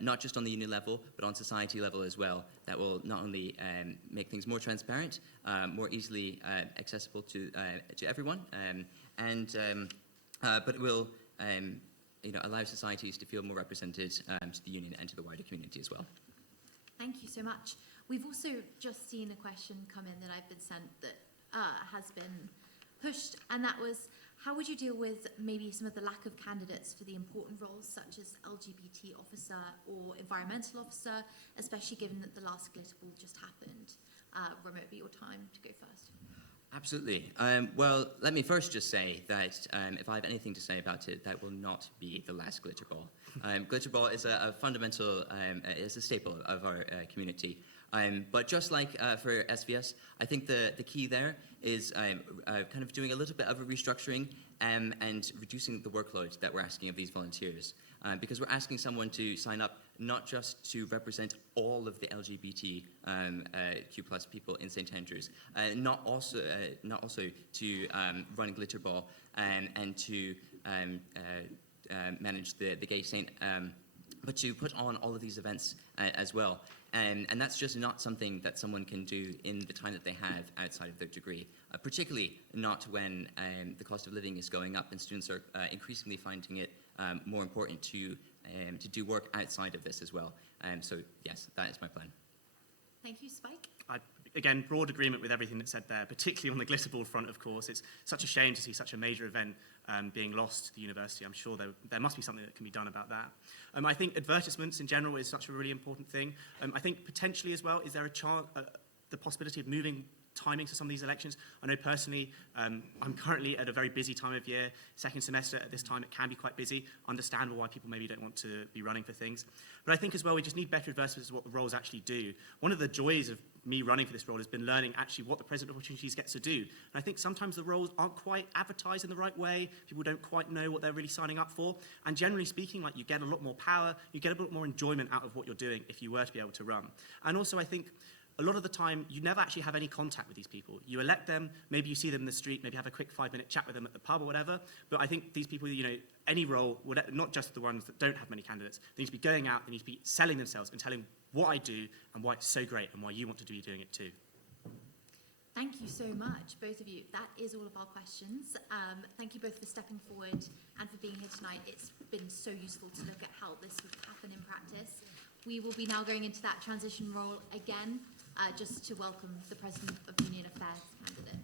not just on the union level, but on society level as well, that will not only make things more transparent, more easily accessible to everyone, but it will allow societies to feel more represented to the union and to the wider community as well. Thank you so much. We've also just seen a question come in that I've been sent that has been pushed, and that was, how would you deal with maybe some of the lack of candidates for the important roles such as LGBT officer or environmental officer, especially given that the last political just happened? Romo, it'd be your time to go first. Absolutely. Well, let me first just say that if I have anything to say about it, that will not be the last Glitter Ball. Glitter Ball is a fundamental, is a staple of our community. But just like for SVS, I think the key there is kind of doing a little bit of a restructuring and reducing the workload that we're asking of these volunteers. Because we're asking someone to sign up not just to represent all of the LGBTQ plus people in St Andrews, not also to run Glitter Ball and to manage the Gay Saint, but to put on all of these events as well. And that's just not something that someone can do in the time that they have outside of their degree, particularly not when the cost of living is going up and students are increasingly finding it more important to do work outside of this as well. So yes, that is my plan. Thank you, Spike. Again, broad agreement with everything that's said there, particularly on the Glitter Ball front, of course. It's such a shame to see such a major event being lost to the university. I'm sure there must be something that can be done about that. I think advertisements in general is such a really important thing. I think potentially as well, is there the possibility of moving timings for some of these elections? I know personally, I'm currently at a very busy time of year. Second semester at this time, it can be quite busy. Understandable why people maybe don't want to be running for things. But I think as well, we just need better advertisements of what the roles actually do. One of the joys of me running for this role has been learning actually what the President of Opportunities gets to do. And I think sometimes the roles aren't quite advertised in the right way. People don't quite know what they're really signing up for. And generally speaking, like, you get a lot more power, you get a bit more enjoyment out of what you're doing if you were to be able to run. And also I think a lot of the time, you never actually have any contact with these people. You elect them, maybe you see them in the street, maybe have a quick 5-minute chat with them at the pub or whatever. But I think these people, you know, any role, not just the ones that don't have many candidates, they need to be going out, they need to be selling themselves and telling what I do and why it's so great and why you want to be doing it too. Thank you so much, both of you. That is all of our questions. Thank you both for stepping forward and for being here tonight. It's been so useful to look at how this would happen in practice. We will be now going into that transition role again, just to welcome the President of Union Affairs candidates.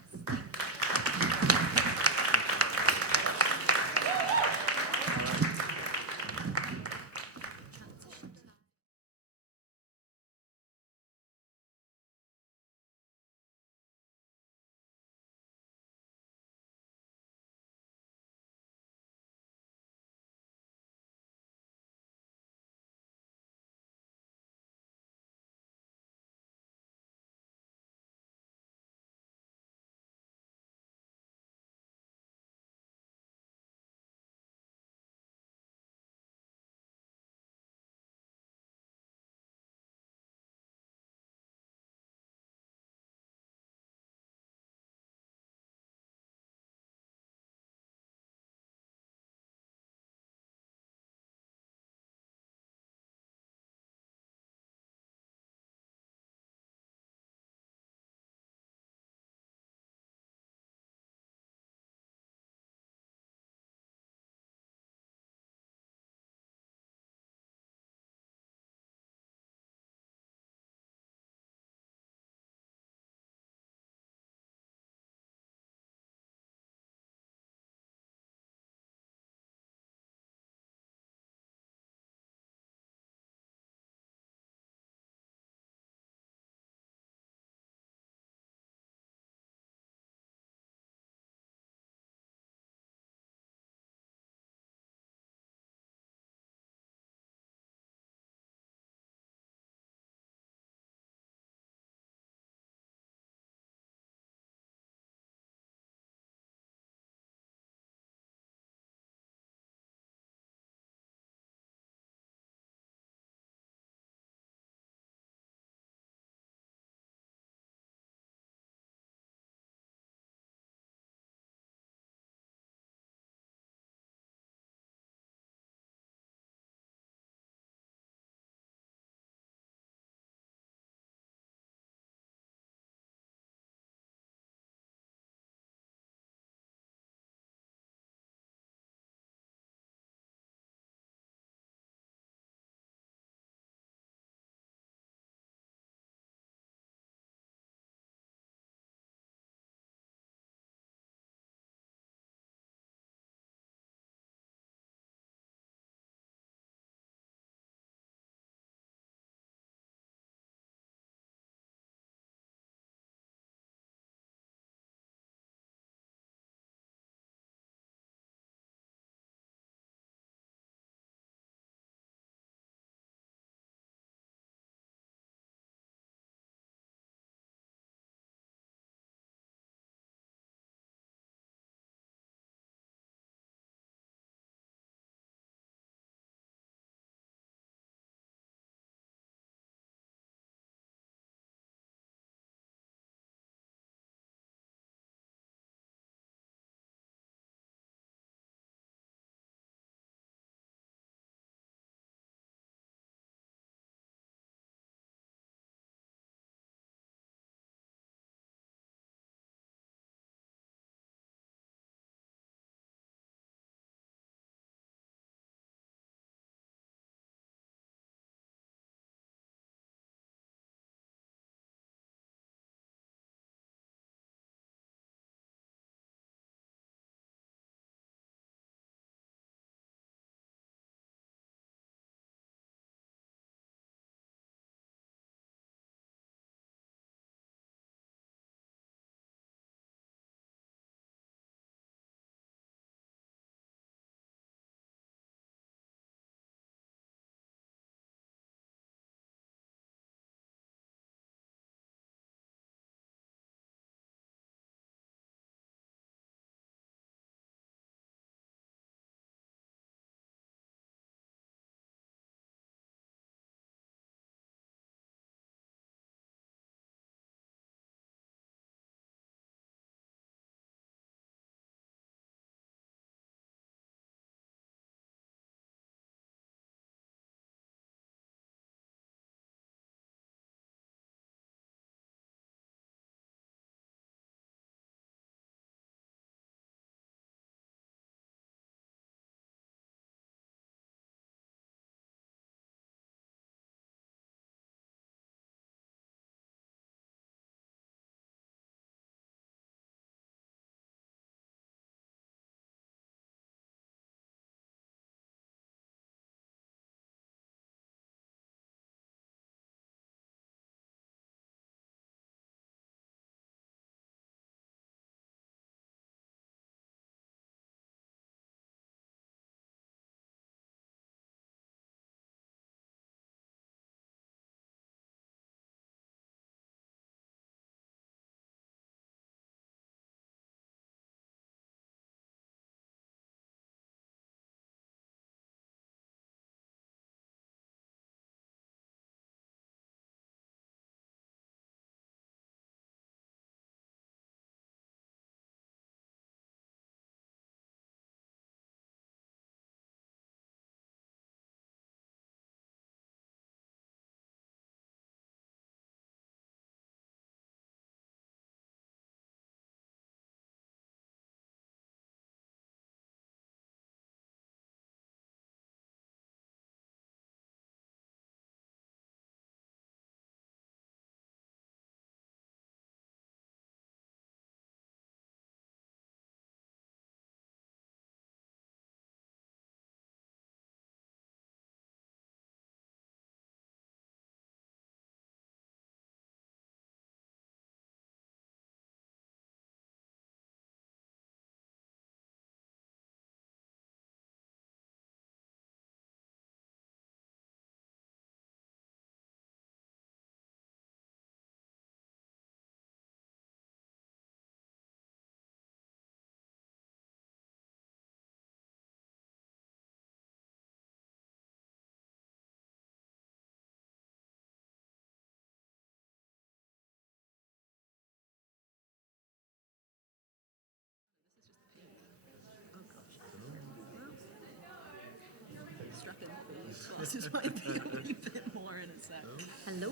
glasses might be a wee bit more in a sec. Hello?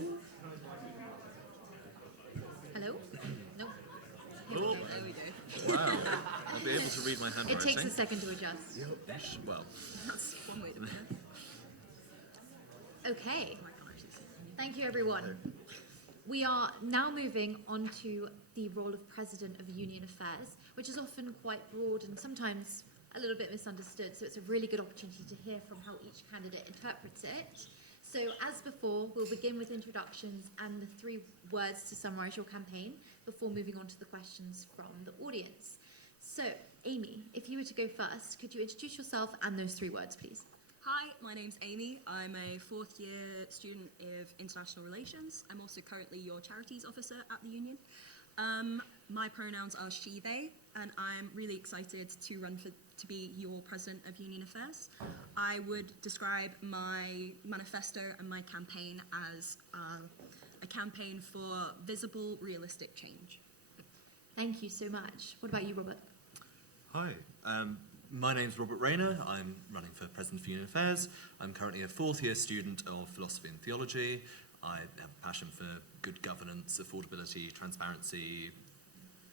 Hello? No. Oh, there we go. Wow. I'll be able to read my handwriting. It takes a second to adjust. Well, That's one way to put it. Okay. Thank you, everyone. We are now moving on to the role of President of Union Affairs, which is often quite broad and sometimes a little bit misunderstood. So it's a really good opportunity to hear from how each candidate interprets it. So as before, we'll begin with introductions and the 3 words to summarise your campaign before moving on to the questions from the audience. So, Amy, if you were to go first, could you introduce yourself and those 3 words, please? Hi, my name's Amy. I'm a 4th year student of international relations. I'm also currently your charities officer at the union. My pronouns are she, they, and I'm really excited to run to be your president of Union Affairs. I would describe my manifesto and my campaign as a campaign for visible, realistic change. Thank you so much. What about you, Robert? hi. My name's Robert Rayner. I'm running for President of Union Affairs. I'm currently a 4th year student of philosophy and theology. I have a passion for good governance, affordability, transparency,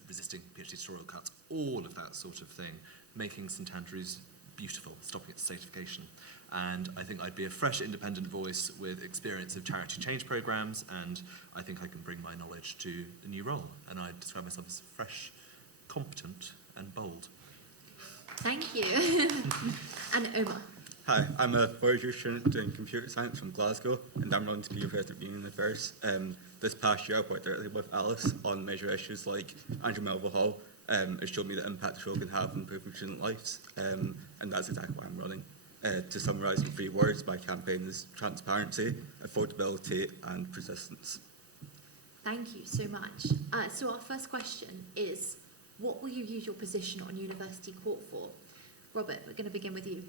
resisting PhD tutorial cuts, all of that sort of thing, making St Andrews beautiful, stopping its statification. And I think I'd be a fresh, independent voice with experience of charity change programs, and I think I can bring my knowledge to the new role. And I describe myself as fresh, competent, and bold. Thank you. And Omar. Hi, I'm a 4th-year student doing computer science from Glasgow, and I'm running to be your President of Union Affairs. This past year, I've worked directly with Alice on major issues like Andrew Melville Hall. It showed me the impact the show can have on improving student lives, and that's exactly why I'm running. To summarise in 3 words, my campaign is transparency, affordability, and persistence. Thank you so much. So our first question is, what will you use your position on University Court for? Robert, we're going to begin with you.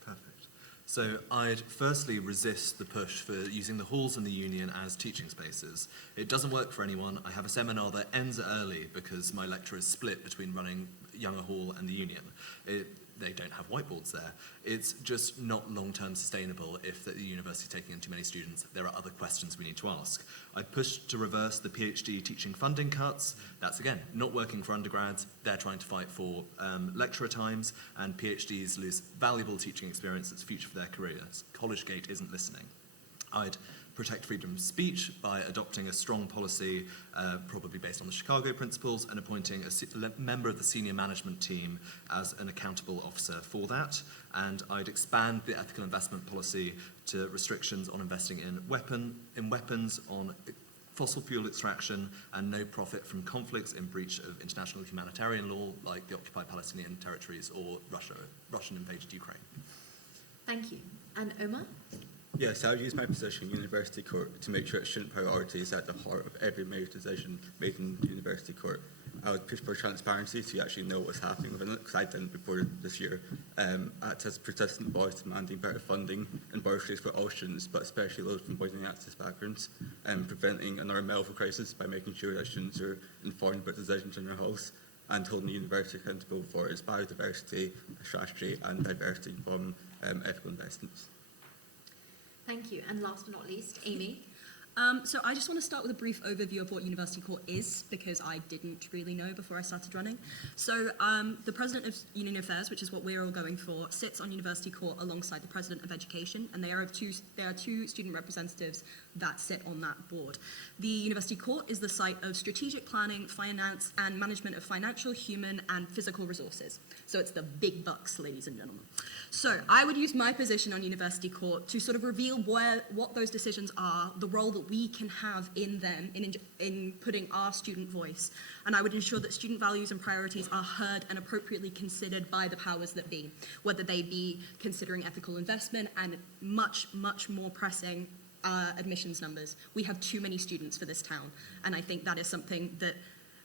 Perfect. So I'd firstly resist the push for using the halls in the union as teaching spaces. It doesn't work for anyone. I have a seminar that ends early because my lecture is split between running Younger Hall and the union. They don't have whiteboards there. It's just not long-term sustainable if the university is taking in too many students. There are other questions we need to ask. I pushed to reverse the PhD teaching funding cuts. That's, again, not working for undergrads. They're trying to fight for lecturer times, and PhDs lose valuable teaching experience that's future for their careers. CollegeGate isn't listening. I'd protect freedom of speech by adopting a strong policy, probably based on the Chicago principles, and appointing a member of the senior management team as an accountable officer for that. And I'd expand the ethical investment policy to restrictions on investing in weapons, on fossil fuel extraction, and no profit from conflicts in breach of international humanitarian law, like the occupied Palestinian territories or Russian invaded Ukraine. Thank you. And Omar? Yes, I'll use my position in University Court to make sure that student priority is at the heart of every major decision made in University Court. I would push for transparency so you actually know what's happening within it, because I didn't before this year. Act as a persistent voice demanding better funding and bursaries for all students, but especially those from voicing access backgrounds, and preventing another Melville crisis by making sure that students are informed about decisions in their halls, and holding the university accountable for its biodiversity, strategy, and diversity from ethical investments. Thank you. And last but not least, Amy. So I just want to start with a brief overview of what University Court is, because I didn't really know before I started running. So the President of Union Affairs, which is what we're all going for, sits on University Court alongside the President of Education, and there are two student representatives that sit on that board. The University Court is the site of strategic planning, finance, and management of financial, human, and physical resources. So it's the big bucks, ladies and gentlemen. So I would use my position on University Court to sort of reveal what those decisions are, the role that we can have in them, in putting our student voice. And I would ensure that student values and priorities are heard and appropriately considered by the powers that be, whether they be considering ethical investment and much, much more pressing admissions numbers. We have too many students for this town, and I think that is something that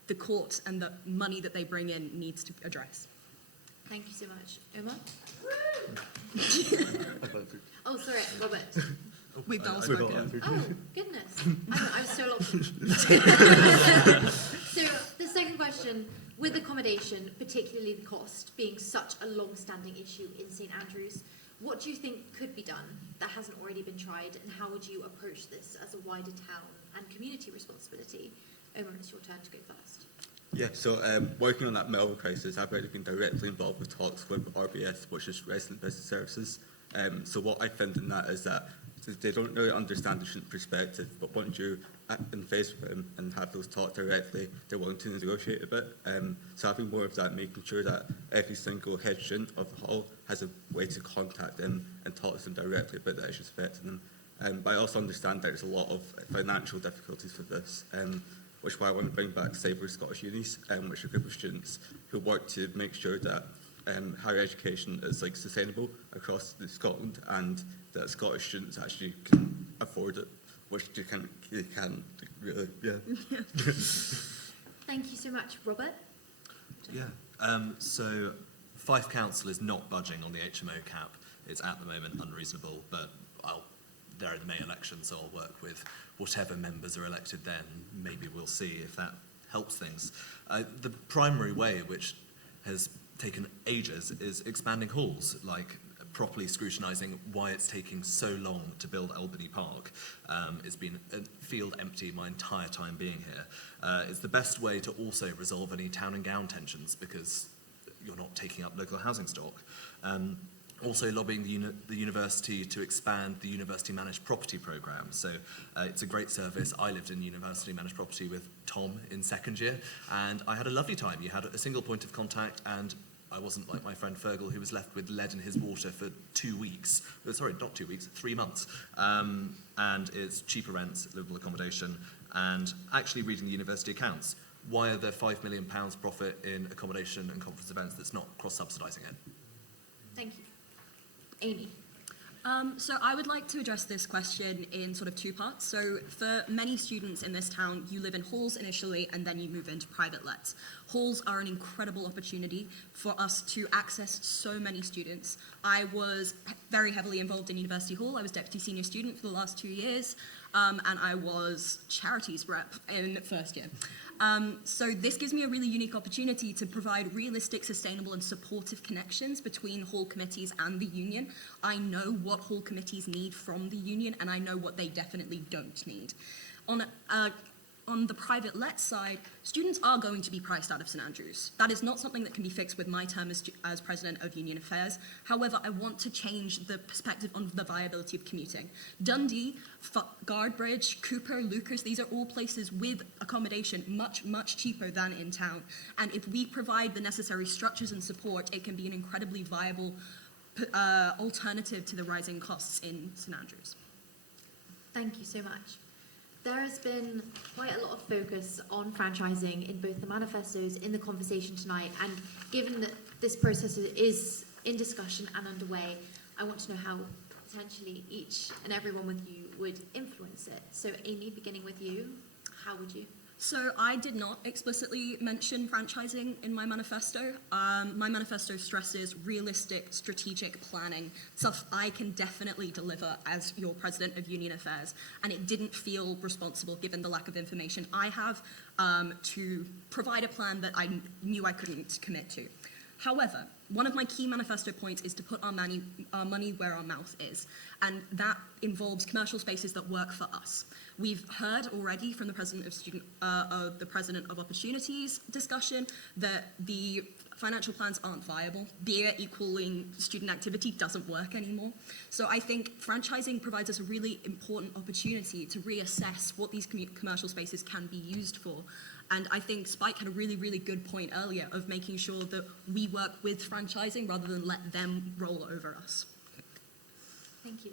the court and the money that they bring in needs to address. Thank you so much. Omar? Oh, sorry, Robert. We've all spoken. Oh, goodness. I was so lost. So the second question, with accommodation, particularly the cost, being such a long-standing issue in St Andrews, What do you think could be done that hasn't already been tried, and how would you approach this as a wider town and community responsibility? Omar, it's your turn to go first. Yeah, so working on that Melbourne crisis, I've already been directly involved with talks with RBS, which is Resident Business Services. So what I found in that is that they don't really understand the student perspective, but once you're in face with them and have those talks directly, they're willing to negotiate a bit. So having more of that, making sure that every single head student of the hall has a way to contact them and talk to them directly about the issues affecting them. But I also understand there's a lot of financial difficulties with this, which is why I want to bring back Cyber Scottish Unis, which are a group of students who work to make sure that higher education is like sustainable across Scotland, and that Scottish students actually can afford it, which they can't really. Yeah. Thank you so much, Robert. Yeah. So Fife Council is not budging on the HMO cap. It's at the moment unreasonable, but there are the May elections, so I'll work with whatever members are elected then. Maybe we'll see if that helps things. The primary way, which has taken ages, is expanding halls, like properly scrutinising why it's taking so long to build Albany Park. It's been a field empty my entire time being here. It's the best way to also resolve any town and gown tensions, because you're not taking up local housing stock. Also lobbying the university to expand the university managed property programme. So it's a great service. I lived in university managed property with Tom in second year, and I had a lovely time. You had a single point of contact, and I wasn't like my friend Fergal, who was left with lead in his water for 2 weeks. Sorry, not 2 weeks, 3 months. And it's cheaper rents, livable accommodation, and actually reading the university accounts. Why are there £5 million profit in accommodation and conference events that's not cross-subsidising it? Thank you. Amy. So I would like to address this question in sort of two parts. So for many students in this town, you live in halls initially and then you move into private lets. Halls are an incredible opportunity for us to access so many students. I was very heavily involved in University Hall. I was deputy senior student for the last 2 years, and I was charities rep in first year. So this gives me a really unique opportunity to provide realistic, sustainable and supportive connections between hall committees and the union. I know what hall committees need from the union, and I know what they definitely don't need. On the private let side, students are going to be priced out of St Andrews. That is not something that can be fixed with my term as President of Union Affairs. However, I want to change the perspective on the viability of commuting. Dundee, Guardbridge, Cooper, Lucas, these are all places with accommodation much, much cheaper than in town. And if we provide the necessary structures and support, it can be an incredibly viable alternative to the rising costs in St Andrews. Thank you so much. There has been quite a lot of focus on franchising in both the manifestos, in the conversation tonight, and given that this process is in discussion and underway, I want to know how potentially each and everyone with you would influence it. So Amy, beginning with you, how would you? So I did not explicitly mention franchising in my manifesto. My manifesto stresses realistic, strategic planning, stuff I can definitely deliver as your President of Union Affairs, and it didn't feel responsible given the lack of information I have to provide a plan that I knew I couldn't commit to. However, one of my key manifesto points is to put our money where our mouth is, and that involves commercial spaces that work for us. We've heard already from the President of Opportunities discussion that the financial plans aren't viable. Beer equaling student activity doesn't work anymore. So I think franchising provides us a really important opportunity to reassess what these commercial spaces can be used for. And I think Spike had a really, really good point earlier of making sure that we work with franchising rather than let them roll over us. Thank you.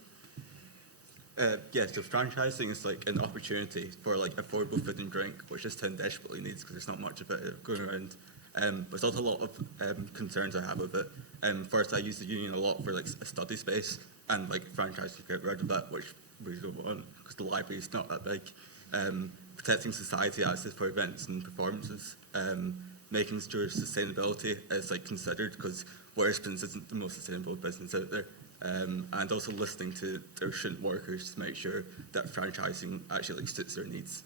Yeah, so franchising is like an opportunity for like affordable food and drink, which this town desperately needs because there's not much of it going around. But there's also a lot of concerns I have with it. First, I use the union a lot for like a study space, and like franchising get rid of that, which we don't want because the library is not that big. Protecting society access for events and performances, making sure sustainability is like considered because Wetherspoons isn't the most sustainable business out there. And also listening to their student workers to make sure that franchising actually like, suits their needs.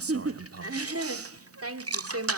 Sorry, I'm pumped. Thank you so much.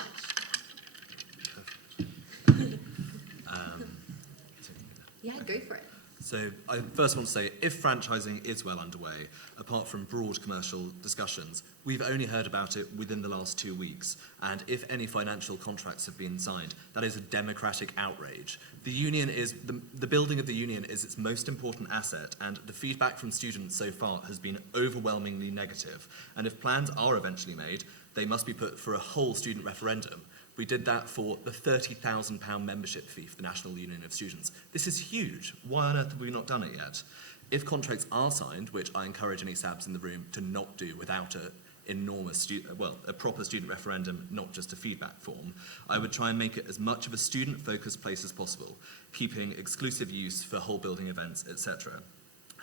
Yeah, go for it. So I first want to say, if franchising is well underway, apart from broad commercial discussions, we've only heard about it within the last 2 weeks. And if any financial contracts have been signed, that is a democratic outrage. The union is, the building of the union is its most important asset, and the feedback from students so far has been overwhelmingly negative. And if plans are eventually made, they must be put for a whole student referendum. We did that for the £30,000 membership fee for the National Union of Students. This is huge. Why on earth have we not done it yet? If contracts are signed, which I encourage any SABs in the room to not do without a proper student referendum, not just a feedback form, I would try and make it as much of a student-focused place as possible, keeping exclusive use for whole building events, etc.,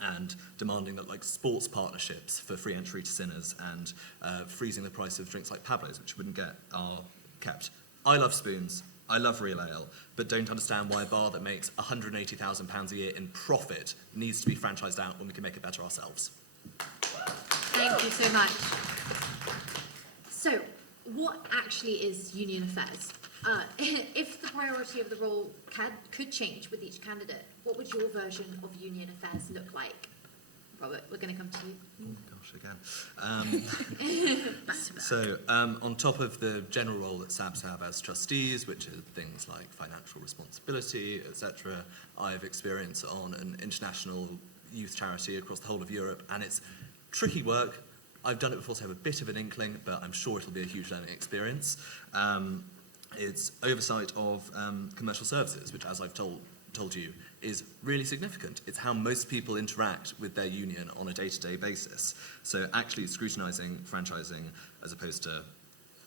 and demanding that like sports partnerships for free entry to Sinners and freezing the price of drinks like Pablo's, which you wouldn't get, are kept. I love spoons, I love real ale, but don't understand why a bar that makes £180,000 a year in profit needs to be franchised out when we can make it better ourselves. Thank you so much. So, what actually is union affairs? If the priority of the role could change with each candidate, what would your version of union affairs look like? Robert, we're going to come to you. Oh gosh, again. So, on top of the general role that SABs have as trustees, which are things like financial responsibility, etc., I have experience on an international youth charity across the whole of Europe, and it's tricky work. I've done it before, so I have a bit of an inkling, but I'm sure it'll be a huge learning experience. It's oversight of commercial services, which, as I've told you, is really significant. It's how most people interact with their union on a day-to-day basis. So actually scrutinising franchising as opposed to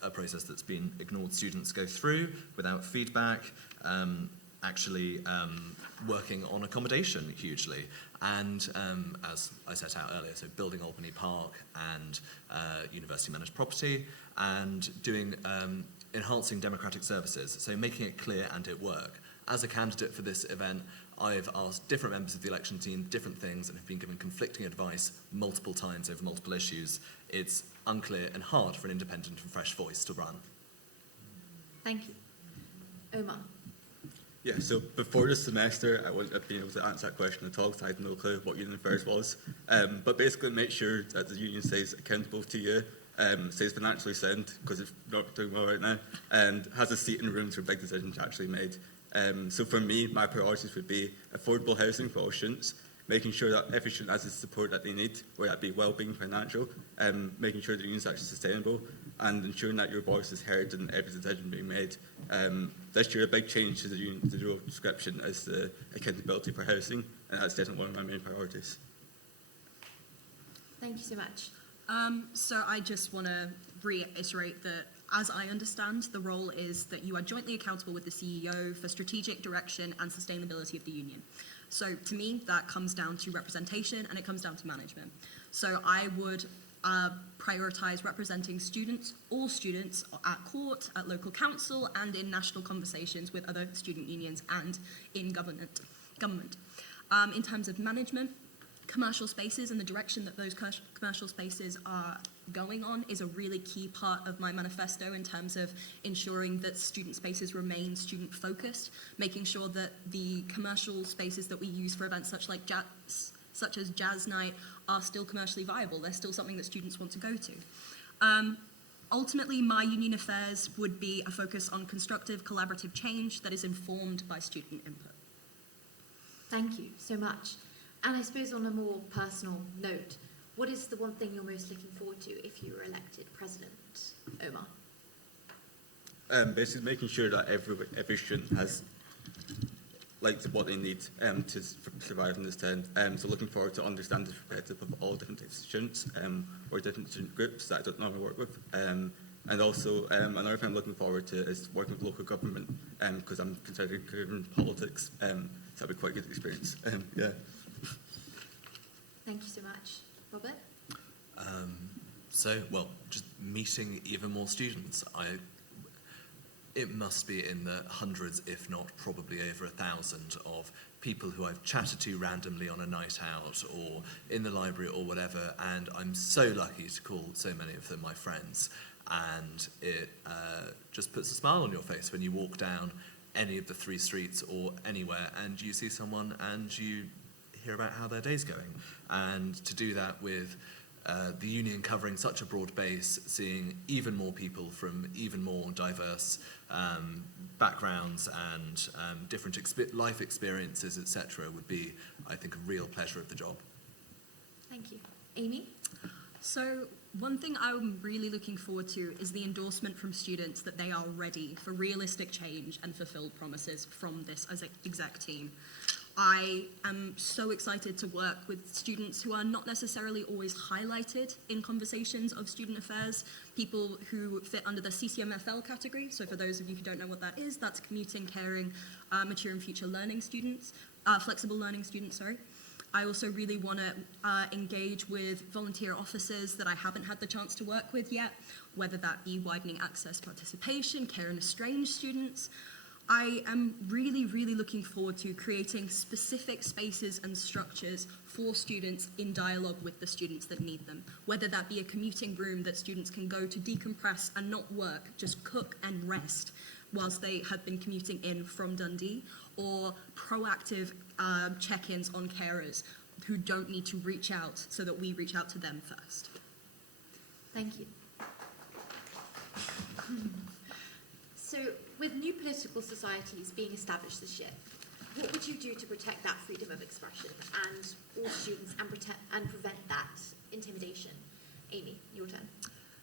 a process that's been ignored students go through without feedback, working on accommodation hugely, and as I set out earlier, so building Albany Park and university managed property, and doing enhancing democratic services, so making it clear and it work. As a candidate for this event, I've asked different members of the election team different things and have been given conflicting advice multiple times over multiple issues. It's unclear and hard for an independent and fresh voice to run. Thank you. Omar. Yeah, so before this semester, I wouldn't have been able to answer that question at all because I had no clue what union affairs was. But basically make sure that the union stays accountable to you, stays financially sound, because it's not doing well right now, and has a seat in rooms where big decisions are actually made. So for me, my priorities would be affordable housing for all students, making sure that every student has the support that they need, whether that be well-being, financial, making sure the union is actually sustainable, and ensuring that your voice is heard in every decision being made. This year, a big change to the union, the role description is the accountability for housing, and that's definitely one of my main priorities. Thank you so much. So I just want to reiterate that, as I understand, the role is that you are jointly accountable with the CEO for strategic direction and sustainability of the union. So to me, that comes down to representation and it comes down to management. So I would prioritise representing students, all students, at court, at local council, and in national conversations with other student unions and in government. In terms of management, commercial spaces and the direction that those commercial spaces are going on is a really key part of my manifesto in terms of ensuring that student spaces remain student focused, making sure that the commercial spaces that we use for events such as Jazz Night are still commercially viable. They're still something that students want to go to. Ultimately, my union affairs would be a focus on constructive, collaborative change that is informed by student input. Thank you so much. And I suppose on a more personal note, what is the one thing you're most looking forward to if you were elected president, Omar? Basically making sure that every student has what they need to survive in this town. So looking forward to understand the perspective of all different types of students or different student groups that I don't normally work with. And also another thing I'm looking forward to is working with local government because I'm considering career in politics. So that'll be quite a good experience. Yeah. Thank you so much. Robert? Just meeting even more students. It must be in the hundreds, if not probably over 1,000, of people who I've chatted to randomly on a night out or in the library or whatever, and I'm so lucky to call so many of them my friends. And it just puts a smile on your face when you walk down any of the 3 streets or anywhere, and you see someone and you hear about how their day's going. And to do that with the union covering such a broad base, seeing even more people from even more diverse backgrounds and different life experiences, etc., would be, I think, a real pleasure of the job. Thank you. Amy? So one thing I'm really looking forward to is the endorsement from students that they are ready for realistic change and fulfilled promises from this as exec team. I am so excited to work with students who are not necessarily always highlighted in conversations of student affairs, people who fit under the CCMFL category. So for those of you who don't know what that is, that's commuting, caring, mature and future learning students, flexible learning students, sorry. I also really want to engage with volunteer officers that I haven't had the chance to work with yet, whether that be widening access participation, care and estranged students. I am really, really looking forward to creating specific spaces and structures for students in dialogue with the students that need them, whether that be a commuting room that students can go to decompress and not work, just cook and rest whilst they have been commuting in from Dundee, or proactive check-ins on carers who don't need to reach out so that we reach out to them first. Thank you. So, with new political societies being established this year, what would you do to protect that freedom of expression and all students and prevent that intimidation? Amy, your turn.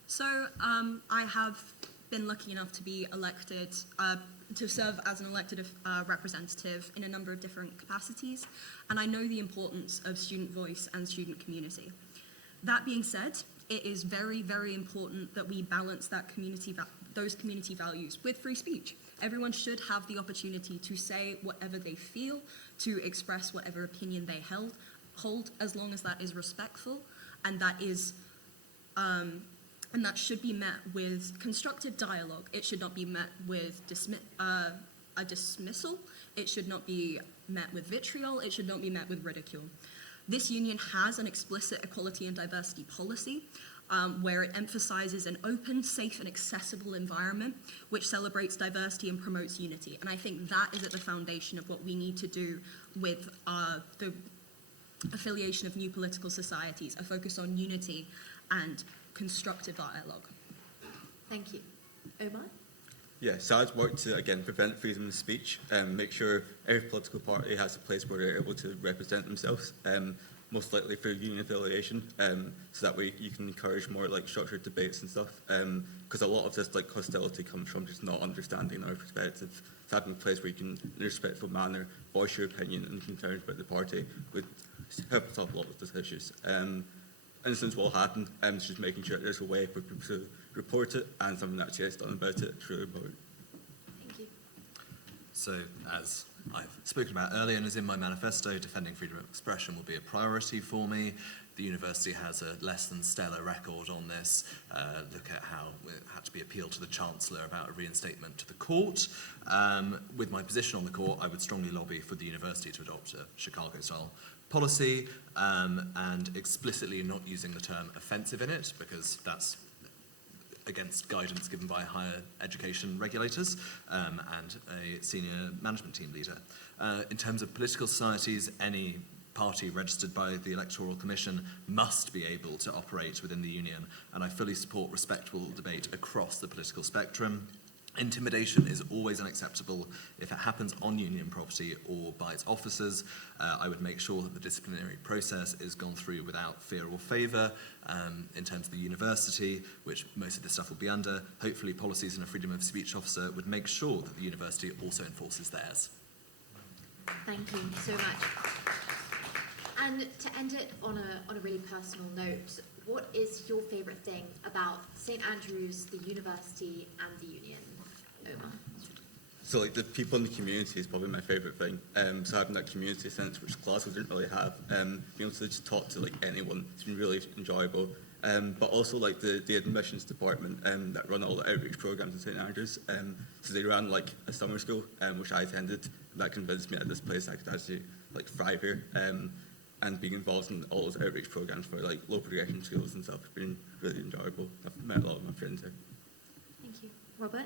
So I have been lucky enough to be elected, to serve as an elected representative in a number of different capacities, and I know the importance of student voice and student community. That being said, it is very, very important that we balance that those community values with free speech. Everyone should have the opportunity to say whatever they feel, to express whatever opinion they hold, as long as that is respectful, and that is, and that should be met with constructive dialogue. It should not be met with a dismissal. It should not be met with vitriol. It should not be met with ridicule. This union has an explicit equality and diversity policy where it emphasizes an open, safe, and accessible environment which celebrates diversity and promotes unity. And I think that is at the foundation of what we need to do with the affiliation of new political societies, a focus on unity and constructive dialogue. Thank you. Omar? Yeah, so I'd work to, again, prevent freedom of speech and make sure every political party has a place where they're able to represent themselves, most likely through union affiliation, so that way you can encourage more like structured debates and stuff, because a lot of this like hostility comes from just not understanding our perspective. So having a place where you can, in a respectful manner, voice your opinion and concerns about the party would help us solve a lot of those issues. Incidents will happen, it's just making sure there's a way for people to report it and something that actually gets done about it. It's really important. Thank you. So, as I've spoken about earlier and as in my manifesto, defending freedom of expression will be a priority for me. The university has a less than stellar record on this. Look at how it had to be appealed to the Chancellor about a reinstatement to the court. With my position on the court, I would strongly lobby for the university to adopt a Chicago-style policy and explicitly not using the term offensive in it, because that's against guidance given by higher education regulators and a senior management team leader. In terms of political societies, any party registered by the Electoral Commission must be able to operate within the union, and I fully support respectful debate across the political spectrum. Intimidation is always unacceptable if it happens on union property or by its officers. I would make sure that the disciplinary process is gone through without fear or favour. In terms of the university, which most of this stuff will be under, hopefully policies and a freedom of speech officer would make sure that the university also enforces theirs. Thank you so much. And to end it on a really personal note, what is your favourite thing about St Andrews, the university and the union? Omar? So like the people in the community is probably my favourite thing. So having that community sense, which Glasgow didn't really have, being able to just talk to like anyone, it's been really enjoyable. But also like the admissions department that run all the outreach programmes in St Andrews. So they ran like a summer school, which I attended. That convinced me at this place I could actually like thrive here. And being involved in all those outreach programmes for like low progression schools and stuff has been really enjoyable. I've met a lot of my friends here. Thank you. Robert?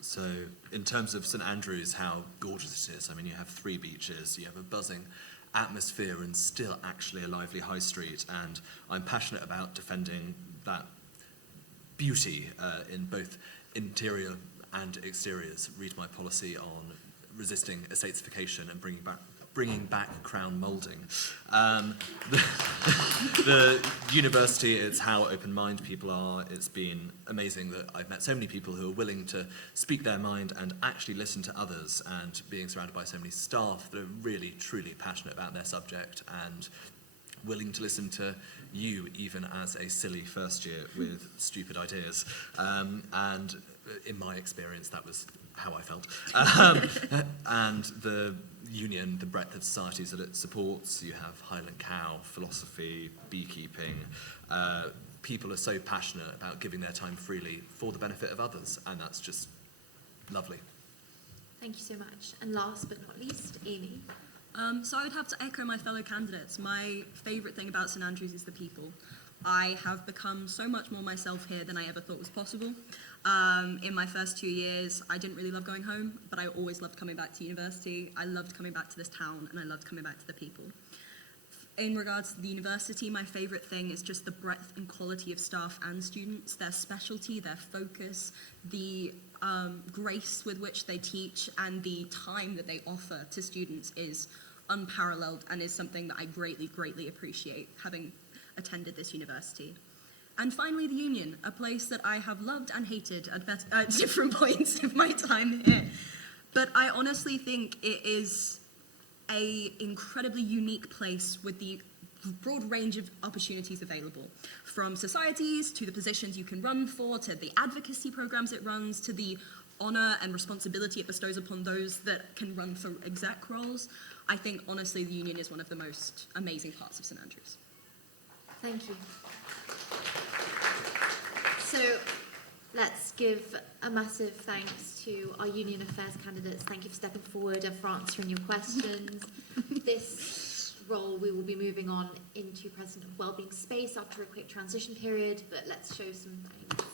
So, in terms of St Andrews, how gorgeous it is. I mean, you have 3 beaches, you have a buzzing atmosphere, and still actually a lively high street. And I'm passionate about defending that beauty in both interior and exteriors. Read my policy on resisting estatesification and bringing back crown moulding. The university, it's how open-minded people are. It's been amazing that I've met so many people who are willing to speak their mind and actually listen to others, and being surrounded by so many staff that are really, truly passionate about their subject and willing to listen to you, even as a silly first year with stupid ideas. And in my experience, that was how I felt. And the union, the breadth of societies that it supports, you have Highland Cow, philosophy, beekeeping. People are so passionate about giving their time freely for the benefit of others, and that's just lovely. Thank you so much. And last but not least, Amy. So I would have to echo my fellow candidates. My favourite thing about St Andrews is the people. I have become so much more myself here than I ever thought was possible. In my first 2 years, I didn't really love going home, but I always loved coming back to university. I loved coming back to this town, and I loved coming back to the people. In regards to the university, my favourite thing is just the breadth and quality of staff and students, their specialty, their focus, the grace with which they teach, and the time that they offer to students is unparalleled and is something that I greatly, greatly appreciate, having attended this university. And finally, the Union, a place that I have loved and hated at different points of my time here. But I honestly think it is an incredibly unique place with the broad range of opportunities available, from societies to the positions you can run for, to the advocacy programs it runs, to the honour and responsibility it bestows upon those that can run for exec roles. I think, honestly, the Union is one of the most amazing parts of St Andrews. Thank you. So let's give a massive thanks to our Union Affairs candidates. Thank you for stepping forward and for answering your questions. This role, we will be moving on into President of Wellbeing Space after a quick transition period, but let's show some thanks.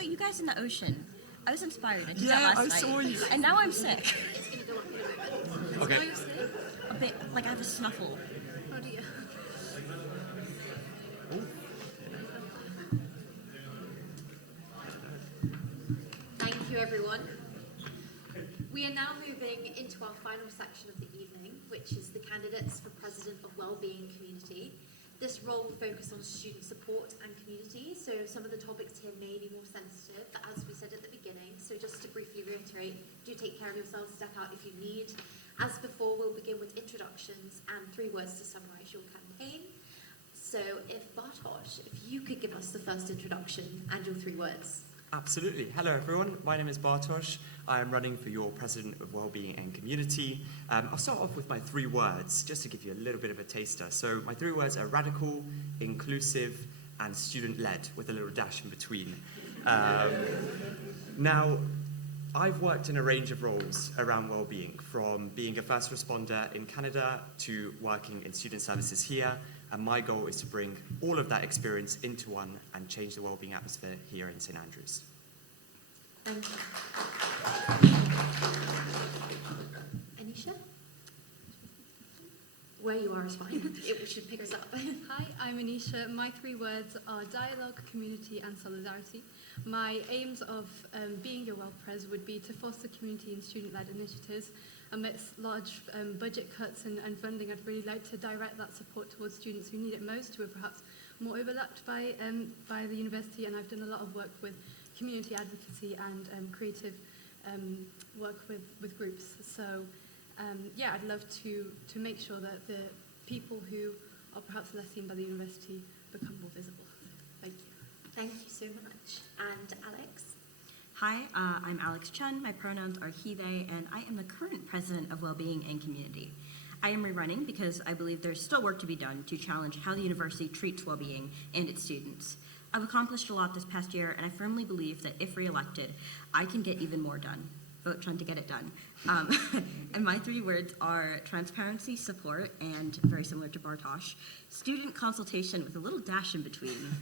Also, you guys in the ocean. I was inspired. I did Yeah, that last I night. saw you. And now I'm sick. Okay. A bit, like I have a snuffle. Oh dear. Thank you, everyone. We are now moving into our final section of the evening, which is the candidates for President of Wellbeing Community. This role will focus on student support and community, so some of the topics here may be more sensitive, but as we said at the beginning, so just to briefly reiterate, do take care of yourselves, step out if you need. As before, we'll begin with introductions and 3 words to summarize your campaign. So if Bartosz, if you could give us the first introduction and your 3 words. Absolutely. Hello, everyone. My name is Bartosz. I am running for your President of Wellbeing and Community. I'll start off with my 3 words, just to give you a little bit of a taster. So my 3 words are radical, inclusive, and student-led, with a little dash in between. Now, I've worked in a range of roles around wellbeing, from being a first responder in Canada to working in student services here, and my goal is to bring all of that experience into one and change the wellbeing atmosphere here in St Andrews. Thank you. Anisha? Where you are is fine. It should pick us up. Hi, I'm Anisha. My 3 words are dialogue, community, and solidarity. My aims of being your WellPres would be to foster community and student-led initiatives. Amidst large budget cuts and funding, I'd really like to direct that support towards students who need it most, who are perhaps more overlapped by the university, and I've done a lot of work with community advocacy and creative work with groups. So yeah, I'd love to make sure that the people who are perhaps less seen by the university become more visible. Thank you. Thank you so much. And Alex? Hi, I'm Alex Chun. My pronouns are he, they, and I am the current President of Wellbeing and Community. I am rerunning because I believe there's still work to be done to challenge how the university treats well-being and its students. I've accomplished a lot this past year, and I firmly believe that if re-elected, I can get even more done. Vote Chun to get it done. And my 3 words are transparency, support, and very similar to Bartosz, student consultation with a little dash in between.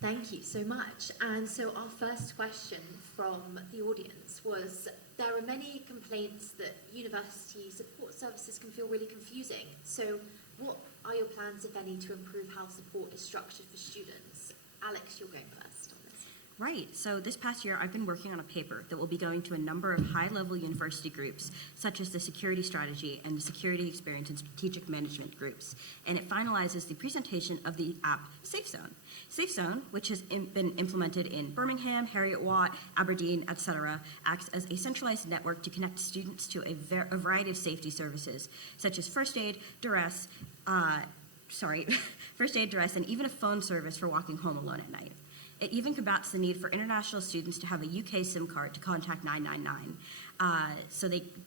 Thank you so much. And so our first question from the audience was, there are many complaints that university support services can feel really confusing. So what are your plans, if any, to improve how support is structured for students? Alex, you're going first on this. Right. So this past year, I've been working on a paper that will be going to a number of high-level university groups, such as the Security Strategy and the Security Experience and Strategic Management groups. And it finalizes the presentation of the app SafeZone. SafeZone, which has been implemented in Birmingham, Heriot-Watt, Aberdeen, etc., acts as a centralized network to connect students to a variety of safety services, such as first aid, duress, and even a phone service for walking home alone at night. It even combats the need for international students to have a UK SIM card to contact 999,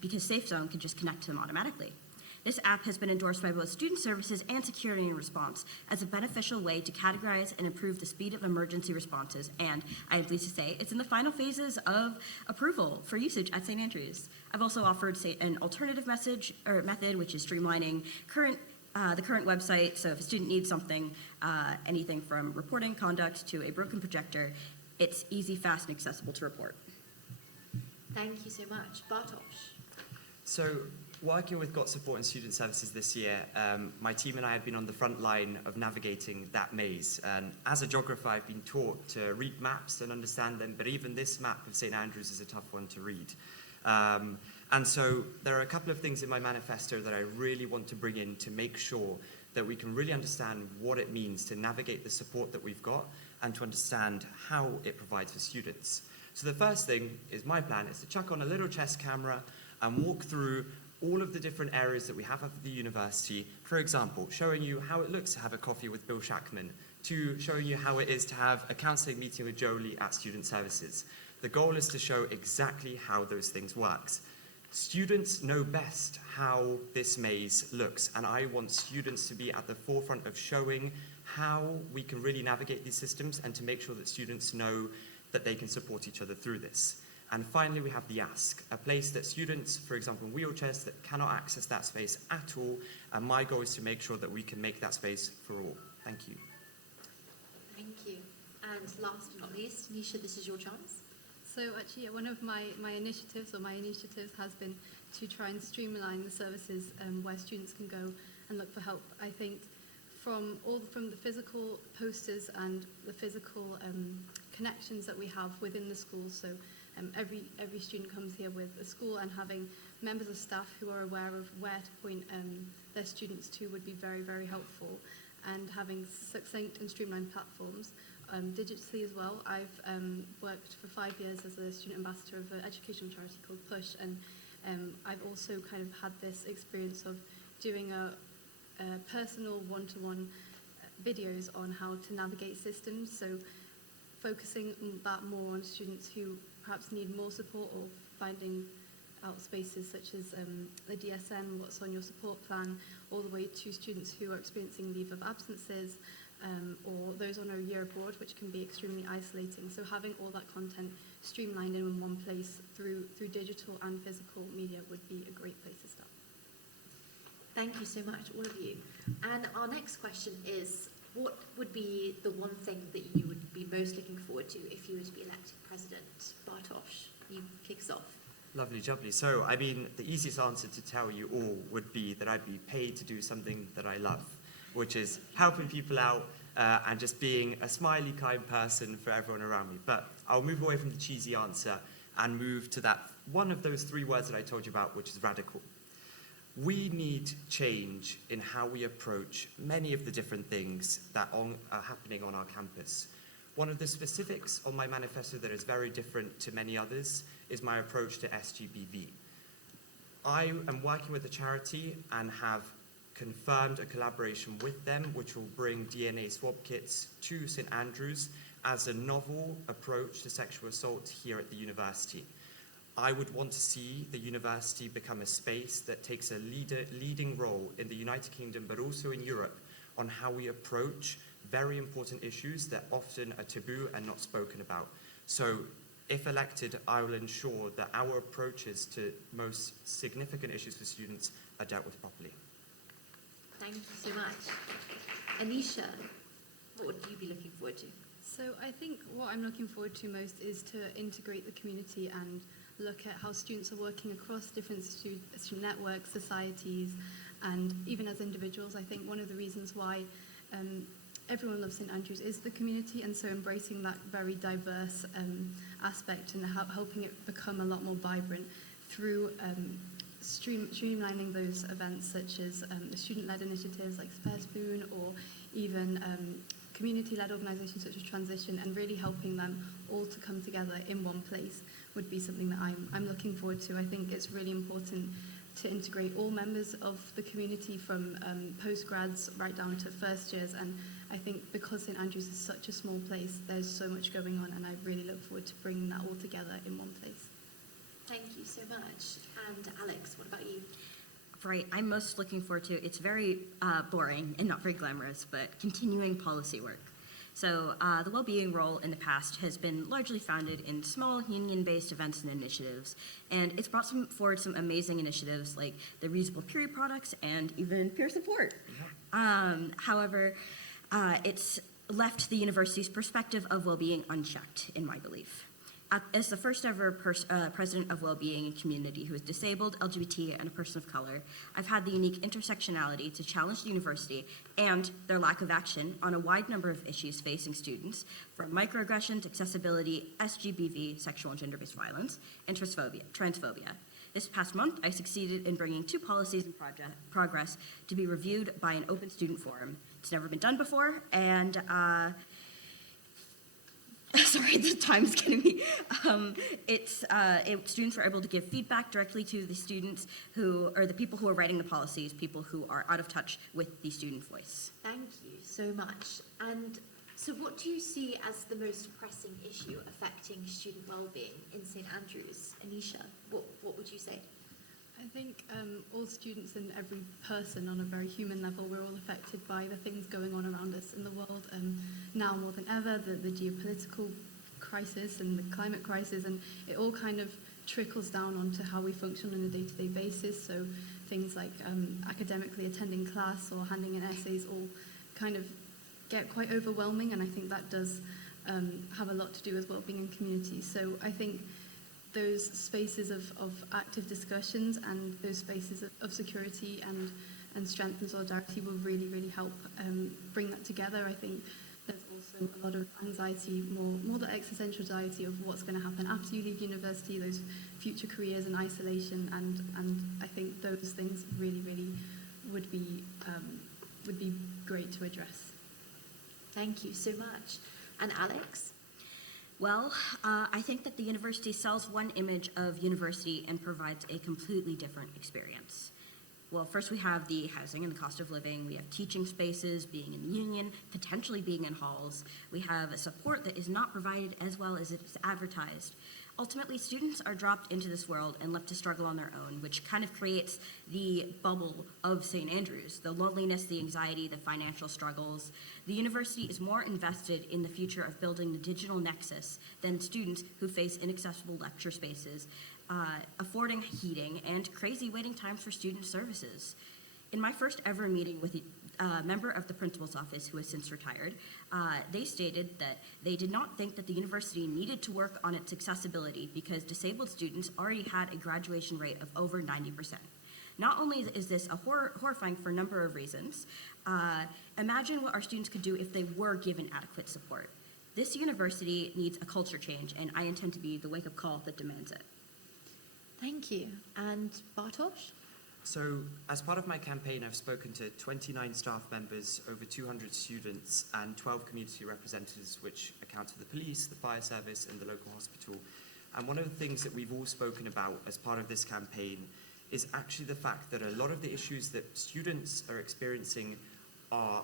because SafeZone can just connect to them automatically. This app has been endorsed by both student services and security and response as a beneficial way to categorize and improve the speed of emergency responses, and I am pleased to say it's in the final phases of approval for usage at St. Andrews. I've also offered an alternative method, which is streamlining the current website, so if a student needs something, anything from reporting conduct to a broken projector, it's easy, fast, and accessible to report. Thank you so much. Bartosz? So, working with Got Support and Student Services this year, my team and I have been on the front line of navigating that maze. And as a geographer, I've been taught to read maps and understand them, but even this map of St. Andrews is a tough one to read. And so there are a couple of things in my manifesto that I really want to bring in to make sure that we can really understand what it means to navigate the support that we've got and to understand how it provides for students. So the first thing is my plan is to chuck on a little chest camera and walk through all of the different areas that we have at the university. For example, showing you how it looks to have a coffee with Bill Shackman, to showing you how it is to have a counselling meeting with Jolie at Student Services. The goal is to show exactly how those things work. Students know best how this maze looks, and I want students to be at the forefront of showing how we can really navigate these systems and to make sure that students know that they can support each other through this. And finally, we have the Ask, a place that students, for example, in wheelchairs that cannot access that space at all, and my goal is to make sure that we can make that space for all. Thank you. Thank you. And last but not least, Nisha, this is your chance. So actually, yeah, one of my initiatives has been to try and streamline the services where students can go and look for help. I think from the physical posters and the physical connections that we have within the school. So every student comes here with a school, and having members of staff who are aware of where to point their students to would be very, very helpful. And having succinct and streamlined platforms digitally as well. I've worked for 5 years as a student ambassador of an educational charity called Push, and I've also kind of had this experience of doing a personal one-to-one videos on how to navigate systems, so focusing that more on students who perhaps need more support, or finding out spaces such as the DSN, what's on your support plan, all the way to students who are experiencing leave of absences, or those on a year abroad, which can be extremely isolating. So having all that content streamlined in one place through digital and physical media would be a great place to start. Thank you so much, all of you. And our next question is, what would be the one thing that you would be most looking forward to if you were to be elected president? Bartosz, you kick us off. Lovely, jubbly. So, I mean, the easiest answer to tell you all would be that I'd be paid to do something that I love, which is helping people out and just being a smiley, kind person for everyone around me. But I'll move away from the cheesy answer and move to that one of those 3 words that I told you about, which is radical. We need change in how we approach many of the different things that are happening on our campus. One of the specifics on my manifesto that is very different to many others is my approach to SGBV. I am working with a charity and have confirmed a collaboration with them, which will bring DNA swab kits to St Andrews as a novel approach to sexual assault here at the university. I would want to see the university become a space that takes a leading role in the United Kingdom, but also in Europe, on how we approach very important issues that often are taboo and not spoken about. So, if elected, I will ensure that our approaches to most significant issues for students are dealt with properly. Thank you so much. Anisha, what would you be looking forward to? So I think what I'm looking forward to most is to integrate the community and look at how students are working across different student networks, societies, and even as individuals. I think one of the reasons why everyone loves St Andrews is the community, and so embracing that very diverse aspect and helping it become a lot more vibrant through streamlining those events such as the student-led initiatives like Spare Spoon, or even community-led organisations such as Transition, and really helping them all to come together in one place would be something that I'm looking forward to. I think it's really important to integrate all members of the community, from postgrads right down to first years, and I think because St Andrews is such a small place, there's so much going on, and I really look forward to bringing that all together in one place. Thank you so much. And Alex, what about you? Right, I'm most looking forward to, it's very boring and not very glamorous, but continuing policy work. So the well-being role in the past has been largely founded in small union-based events and initiatives, and it's brought forward some amazing initiatives like the reusable period products and even peer support. Yeah. However, it's left the university's perspective of well-being unchecked, in my belief. As the first ever president of Wellbeing and Community who is disabled, LGBT, and a person of color, I've had the unique intersectionality to challenge the university and their lack of action on a wide number of issues facing students, from microaggressions, accessibility, SGBV, sexual and gender-based violence, and transphobia. This past month, I succeeded in bringing 2 policies in progress to be reviewed by an open student forum. It's never been done before, and sorry, the time's getting me. Students were able to give feedback directly to the students the people who are writing the policies, people who are out of touch with the student voice. Thank you so much. And so what do you see as the most pressing issue affecting student well-being in St Andrews? Anisha, what would you say? I think all students and every person on a very human level, we're all affected by the things going on around us in the world, now more than ever, the geopolitical crisis and the climate crisis, and it all kind of trickles down onto how we function on a day-to-day basis. So things like academically attending class or handing in essays all kind of get quite overwhelming, and I think that does have a lot to do with well-being in communities. So I think those spaces of active discussions and those spaces of security and strength and solidarity will really, really help bring that together. I think there's also a lot of anxiety, more the existential anxiety of what's going to happen after you leave university, those future careers and isolation, and I think those things really, really would be great to address. Thank you so much. And Alex? Well, I think that the university sells one image of university and provides a completely different experience. Well, first we have the housing and the cost of living. We have teaching spaces, being in the union, potentially being in halls. We have a support that is not provided as well as it is advertised. Ultimately, students are dropped into this world and left to struggle on their own, which kind of creates the bubble of St. Andrews, the loneliness, the anxiety, the financial struggles. The university is more invested in the future of building the digital nexus than students who face inaccessible lecture spaces, affording heating, and crazy waiting times for student services. In my first ever meeting with a member of the principal's office who has since retired, they stated that they did not think that the university needed to work on its accessibility because disabled students already had a graduation rate of over 90%. Not only is this horrifying for a number of reasons, imagine what our students could do if they were given adequate support. This university needs a culture change, and I intend to be the wake-up call that demands it. Thank you. And Bartosz? So, as part of my campaign, I've spoken to 29 staff members, over 200 students, and 12 community representatives, which account for the police, the fire service, and the local hospital. And one of the things that we've all spoken about as part of this campaign is actually the fact that a lot of the issues that students are experiencing are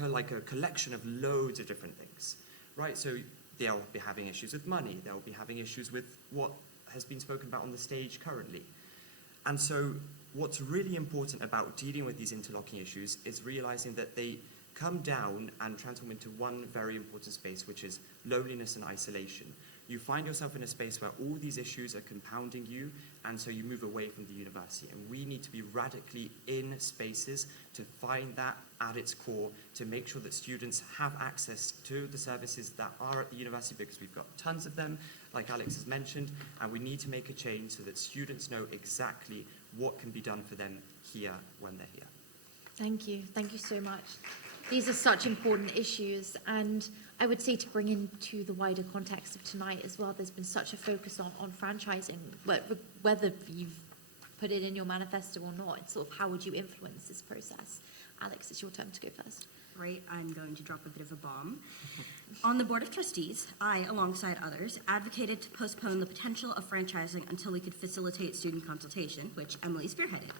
like a collection of loads of different things, right? So they'll be having issues with money, they'll be having issues with what has been spoken about on the stage currently. And so what's really important about dealing with these interlocking issues is realizing that they come down and transform into one very important space, which is loneliness and isolation. You find yourself in a space where all these issues are compounding you, and so you move away from the university. And we need to be radically in spaces to find that at its core, to make sure that students have access to the services that are at the university, because we've got tons of them, like Alex has mentioned, and we need to make a change so that students know exactly what can be done for them here when they're here. Thank you. Thank you so much. These are such important issues, and I would say to bring into the wider context of tonight as well, there's been such a focus on franchising, whether you've put it in your manifesto or not. It's sort of how would you influence this process? Alex, it's your turn to go first. Right, I'm going to drop a bit of a bomb. On the Board of Trustees, I, alongside others, advocated to postpone the potential of franchising until we could facilitate student consultation, which Emily spearheaded.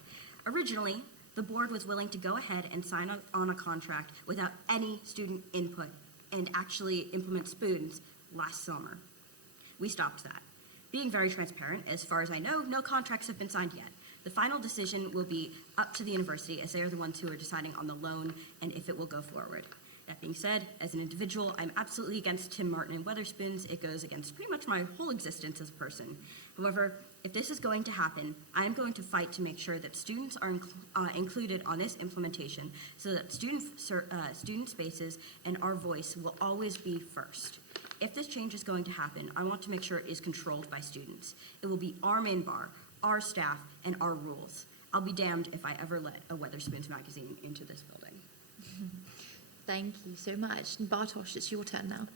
Originally, the board was willing to go ahead and sign on a contract without any student input and actually implement spoons last summer. We stopped that. Being very transparent, as far as I know, no contracts have been signed yet. The final decision will be up to the university, as they are the ones who are deciding on the loan and if it will go forward. That being said, as an individual, I'm absolutely against Tim Martin and Weatherspoons. It goes against pretty much my whole existence as a person. However, if this is going to happen, I'm going to fight to make sure that students are included on this implementation so that student spaces and our voice will always be first. If this change is going to happen, I want to make sure it is controlled by students. It will be our main bar, our staff, and our rules. I'll be damned if I ever let a Weatherspoons magazine into this building. Thank you so much. And Bartosz, it's your turn now.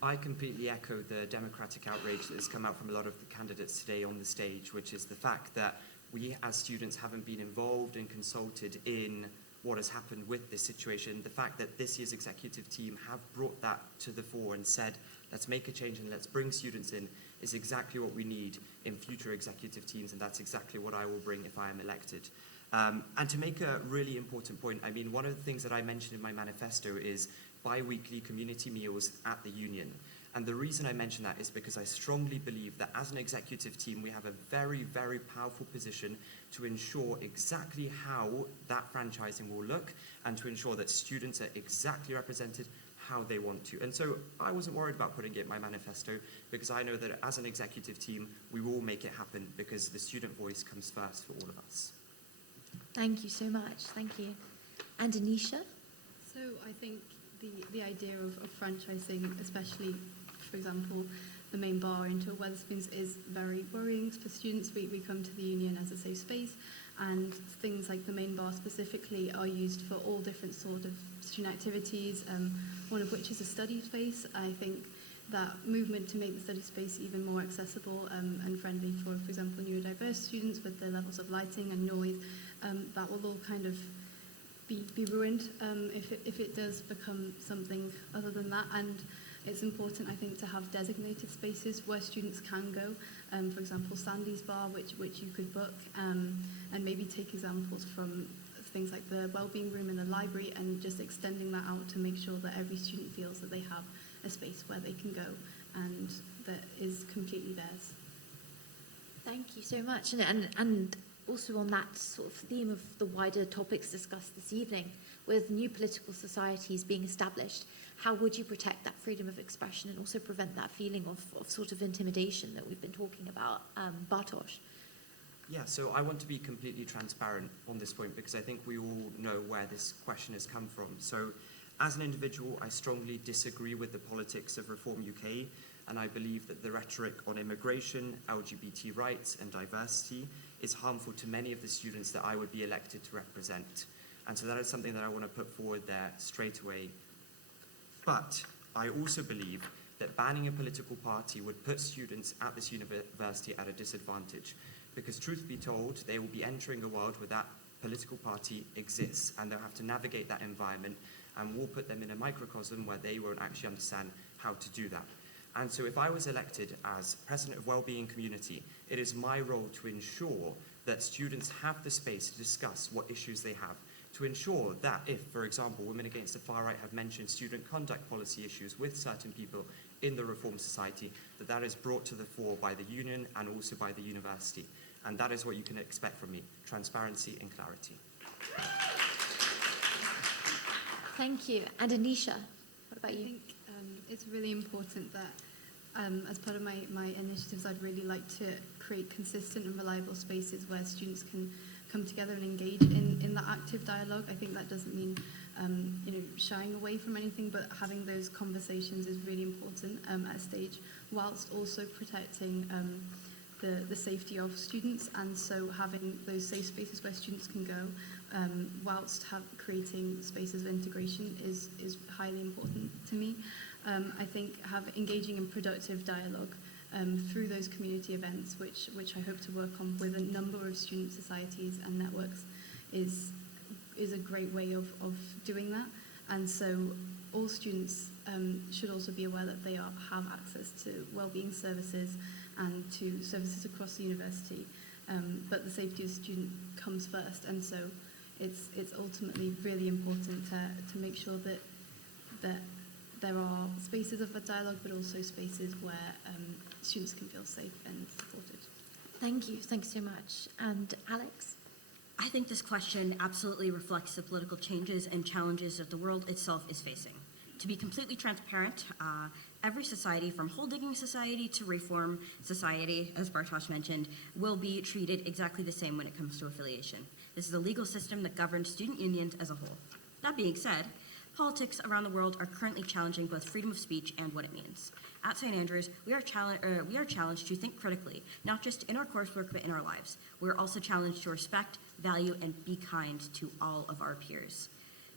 I completely echo the democratic outrage that has come out from a lot of the candidates today on the stage, which is the fact that we as students haven't been involved and consulted in what has happened with this situation. The fact that this year's executive team have brought that to the fore and said, let's make a change and let's bring students in, is exactly what we need in future executive teams, and that's exactly what I will bring if I am elected. And to make a really important point, I mean, one of the things that I mentioned in my manifesto is bi-weekly community meals at the union. And the reason I mention that is because I strongly believe that as an executive team, we have a very, very powerful position to ensure exactly how that franchising will look and to ensure that students are exactly represented how they want to. And so I wasn't worried about putting it in my manifesto because I know that as an executive team, we will make it happen because the student voice comes first for all of us. Thank you so much. Thank you. And Anisha? So I think the idea of franchising, especially, for example, the main bar into Wetherspoons, is very worrying for students. We come to the union as a safe space, and things like the main bar specifically are used for all different sort of student activities, one of which is a study space. I think that movement to make the study space even more accessible and friendly for example, neurodiverse students with their levels of lighting and noise, that will all kind of be ruined if it does become something other than that. And it's important, I think, to have designated spaces where students can go. For example, Sandy's Bar, which you could book, and maybe take examples from things like the wellbeing room in the library, and just extending that out to make sure that every student feels that they have a space where they can go and that is completely theirs. Thank you so much. And also on that sort of theme of the wider topics discussed this evening, with new political societies being established, how would you protect that freedom of expression and also prevent that feeling of sort of intimidation that we've been talking about? Bartosz? Yeah, so I want to be completely transparent on this point because I think we all know where this question has come from. So as an individual, I strongly disagree with the politics of Reform UK, and I believe that the rhetoric on immigration, LGBT rights and diversity is harmful to many of the students that I would be elected to represent. And so that is something that I want to put forward there straight away. But I also believe that banning a political party would put students at this university at a disadvantage, because truth be told, they will be entering a world where that political party exists, and they'll have to navigate that environment, and we'll put them in a microcosm where they won't actually understand how to do that. And so if I was elected as President of Wellbeing Community, it is my role to ensure that students have the space to discuss what issues they have, to ensure that if, for example, Women Against the Far Right have mentioned student conduct policy issues with certain people in the Reform Society, that is brought to the fore by the union and also by the university. And that is what you can expect from me, transparency and clarity. Thank you. And Anisha, what about you? I think it's really important that as part of my initiatives, I'd really like to create consistent and reliable spaces where students can come together and engage in that active dialogue. I think that doesn't mean shying away from anything, but having those conversations is really important at a stage, whilst also protecting the safety of students. And so having those safe spaces where students can go, whilst creating spaces of integration is highly important to me. I think engaging in productive dialogue through those community events, which I hope to work on with a number of student societies and networks, is a great way of doing that. And so all students should also be aware that they have access to wellbeing services and to services across the university, but the safety of the student comes first. And so it's ultimately really important to make sure that there are spaces of a dialogue, but also spaces where students can feel safe and supported. Thank you. Thanks so much. And Alex? I think this question absolutely reflects the political changes and challenges that the world itself is facing. To be completely transparent, every society, from hole digging society to reform society, as Bartosz mentioned, will be treated exactly the same when it comes to affiliation. This is a legal system that governs student unions as a whole. That being said, politics around the world are currently challenging both freedom of speech and what it means. At St. Andrews, we are challenged to think critically, not just in our coursework, but in our lives. We're also challenged to respect, value, and be kind to all of our peers.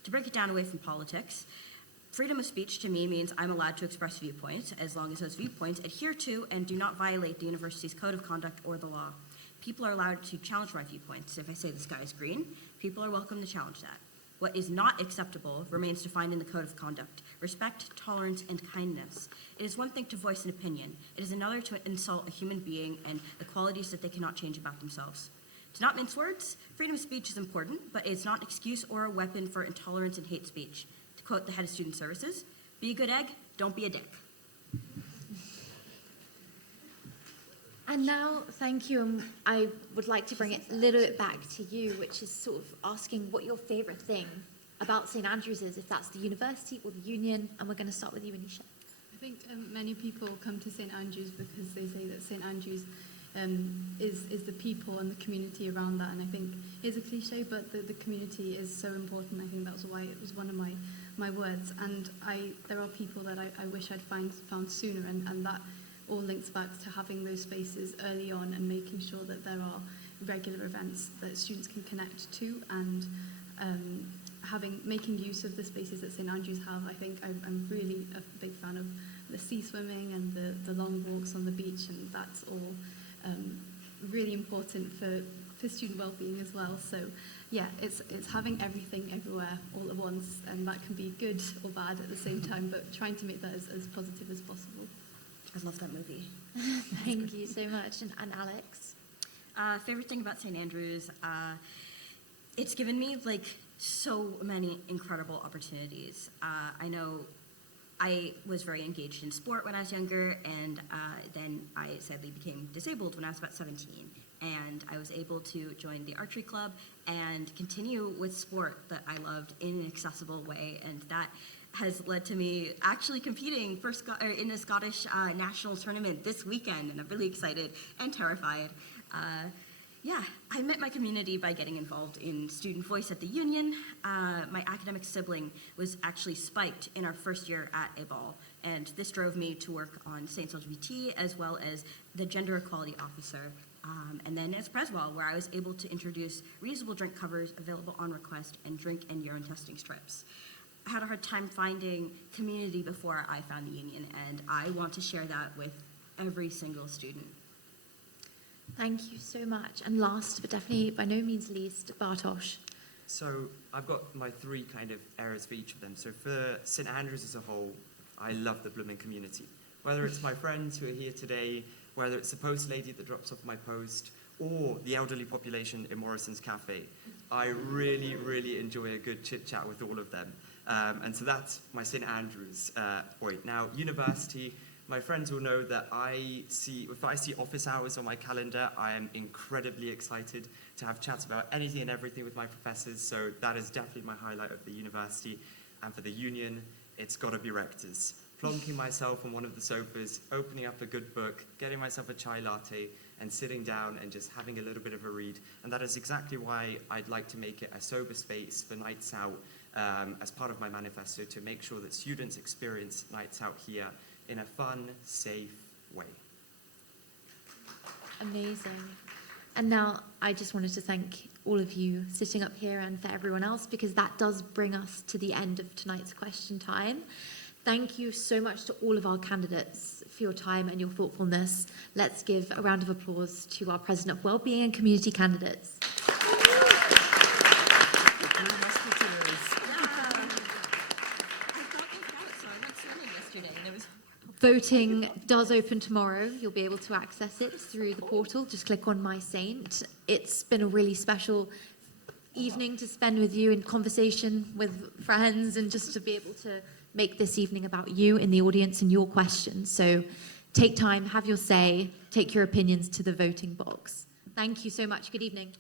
To break it down away from politics, freedom of speech to me means I'm allowed to express viewpoints as long as those viewpoints adhere to and do not violate the university's code of conduct or the law. People are allowed to challenge my viewpoints. If I say the sky is green, people are welcome to challenge that. What is not acceptable remains defined in the code of conduct: respect, tolerance, and kindness. It is one thing to voice an opinion. It is another to insult a human being and the qualities that they cannot change about themselves. To not mince words, freedom of speech is important, but it's not an excuse or a weapon for intolerance and hate speech. To quote the head of student services, be a good egg, don't be a dick. And now, thank you, and I would like to bring it a little bit back to you, which is sort of asking what your favourite thing about St. Andrews is, if that's the university or the union, and we're going to start with you, Anisha. I think many people come to St. Andrews because they say that St. Andrews is the people and the community around that. And I think it's a cliche, but the community is so important. I think that's why it was one of my words. And there are people that I wish I'd found sooner, and that all links back to having those spaces early on and making sure that there are regular events that students can connect to, and making use of the spaces that St Andrews have. I think I'm really a big fan of the sea swimming and the long walks on the beach, and that's all really important for student well-being as well. So yeah, it's having everything everywhere all at once, and that can be good or bad at the same time, but trying to make that as positive as possible. I love that movie. Thank you so much. And Alex? Favorite thing about St. Andrews, it's given me like so many incredible opportunities. I know I was very engaged in sport when I was younger, and then I sadly became disabled when I was about 17. And I was able to join the archery club and continue with sport that I loved in an accessible way, and that has led to me actually competing in a Scottish national tournament this weekend, and I'm really excited and terrified. Yeah, I met my community by getting involved in Student Voice at the Union. My academic sibling was actually spiked in our first year at ABAL, and this drove me to work on Saints LGBT as well as the Gender Equality Officer. And then as Preswell, where I was able to introduce reusable drink covers available on request and drink and urine testing strips. I had a hard time finding community before I found the Union, and I want to share that with every single student. Thank you so much. And last, but definitely by no means least, Bartosz. So I've got my three kind of areas for each of them. So for St Andrews as a whole, I love the blooming community. Whether it's my friends who are here today, whether it's the post lady that drops off my post, or the elderly population in Morrison's Cafe, I really, really enjoy a good chit chat with all of them. And so that's my St Andrews point. Now, university, my friends will know that if I see office hours on my calendar, I am incredibly excited to have chats about anything and everything with my professors. So that is definitely my highlight of the university. And for the Union, it's got to be Rectors. Plonking myself on one of the sofas, opening up a good book, getting myself a chai latte, and sitting down and just having a little bit of a read. And that is exactly why I'd like to make it a sober space for nights out as part of my manifesto, to make sure that students experience nights out here in a fun, safe way. Amazing. And now I just wanted to thank all of you sitting up here and for everyone else, because that does bring us to the end of tonight's question time. Thank you so much to all of our candidates for your time and your thoughtfulness. Let's give a round of applause to our President of Wellbeing and Community candidates. Voting does open tomorrow. You'll be able to access it through the portal. Just click on My Saint. It's been a really special evening to spend with you in conversation with friends, and just to be able to make this evening about you in the audience and your questions. So take time, have your say, take your opinions to the voting box. Thank you so much. Good evening.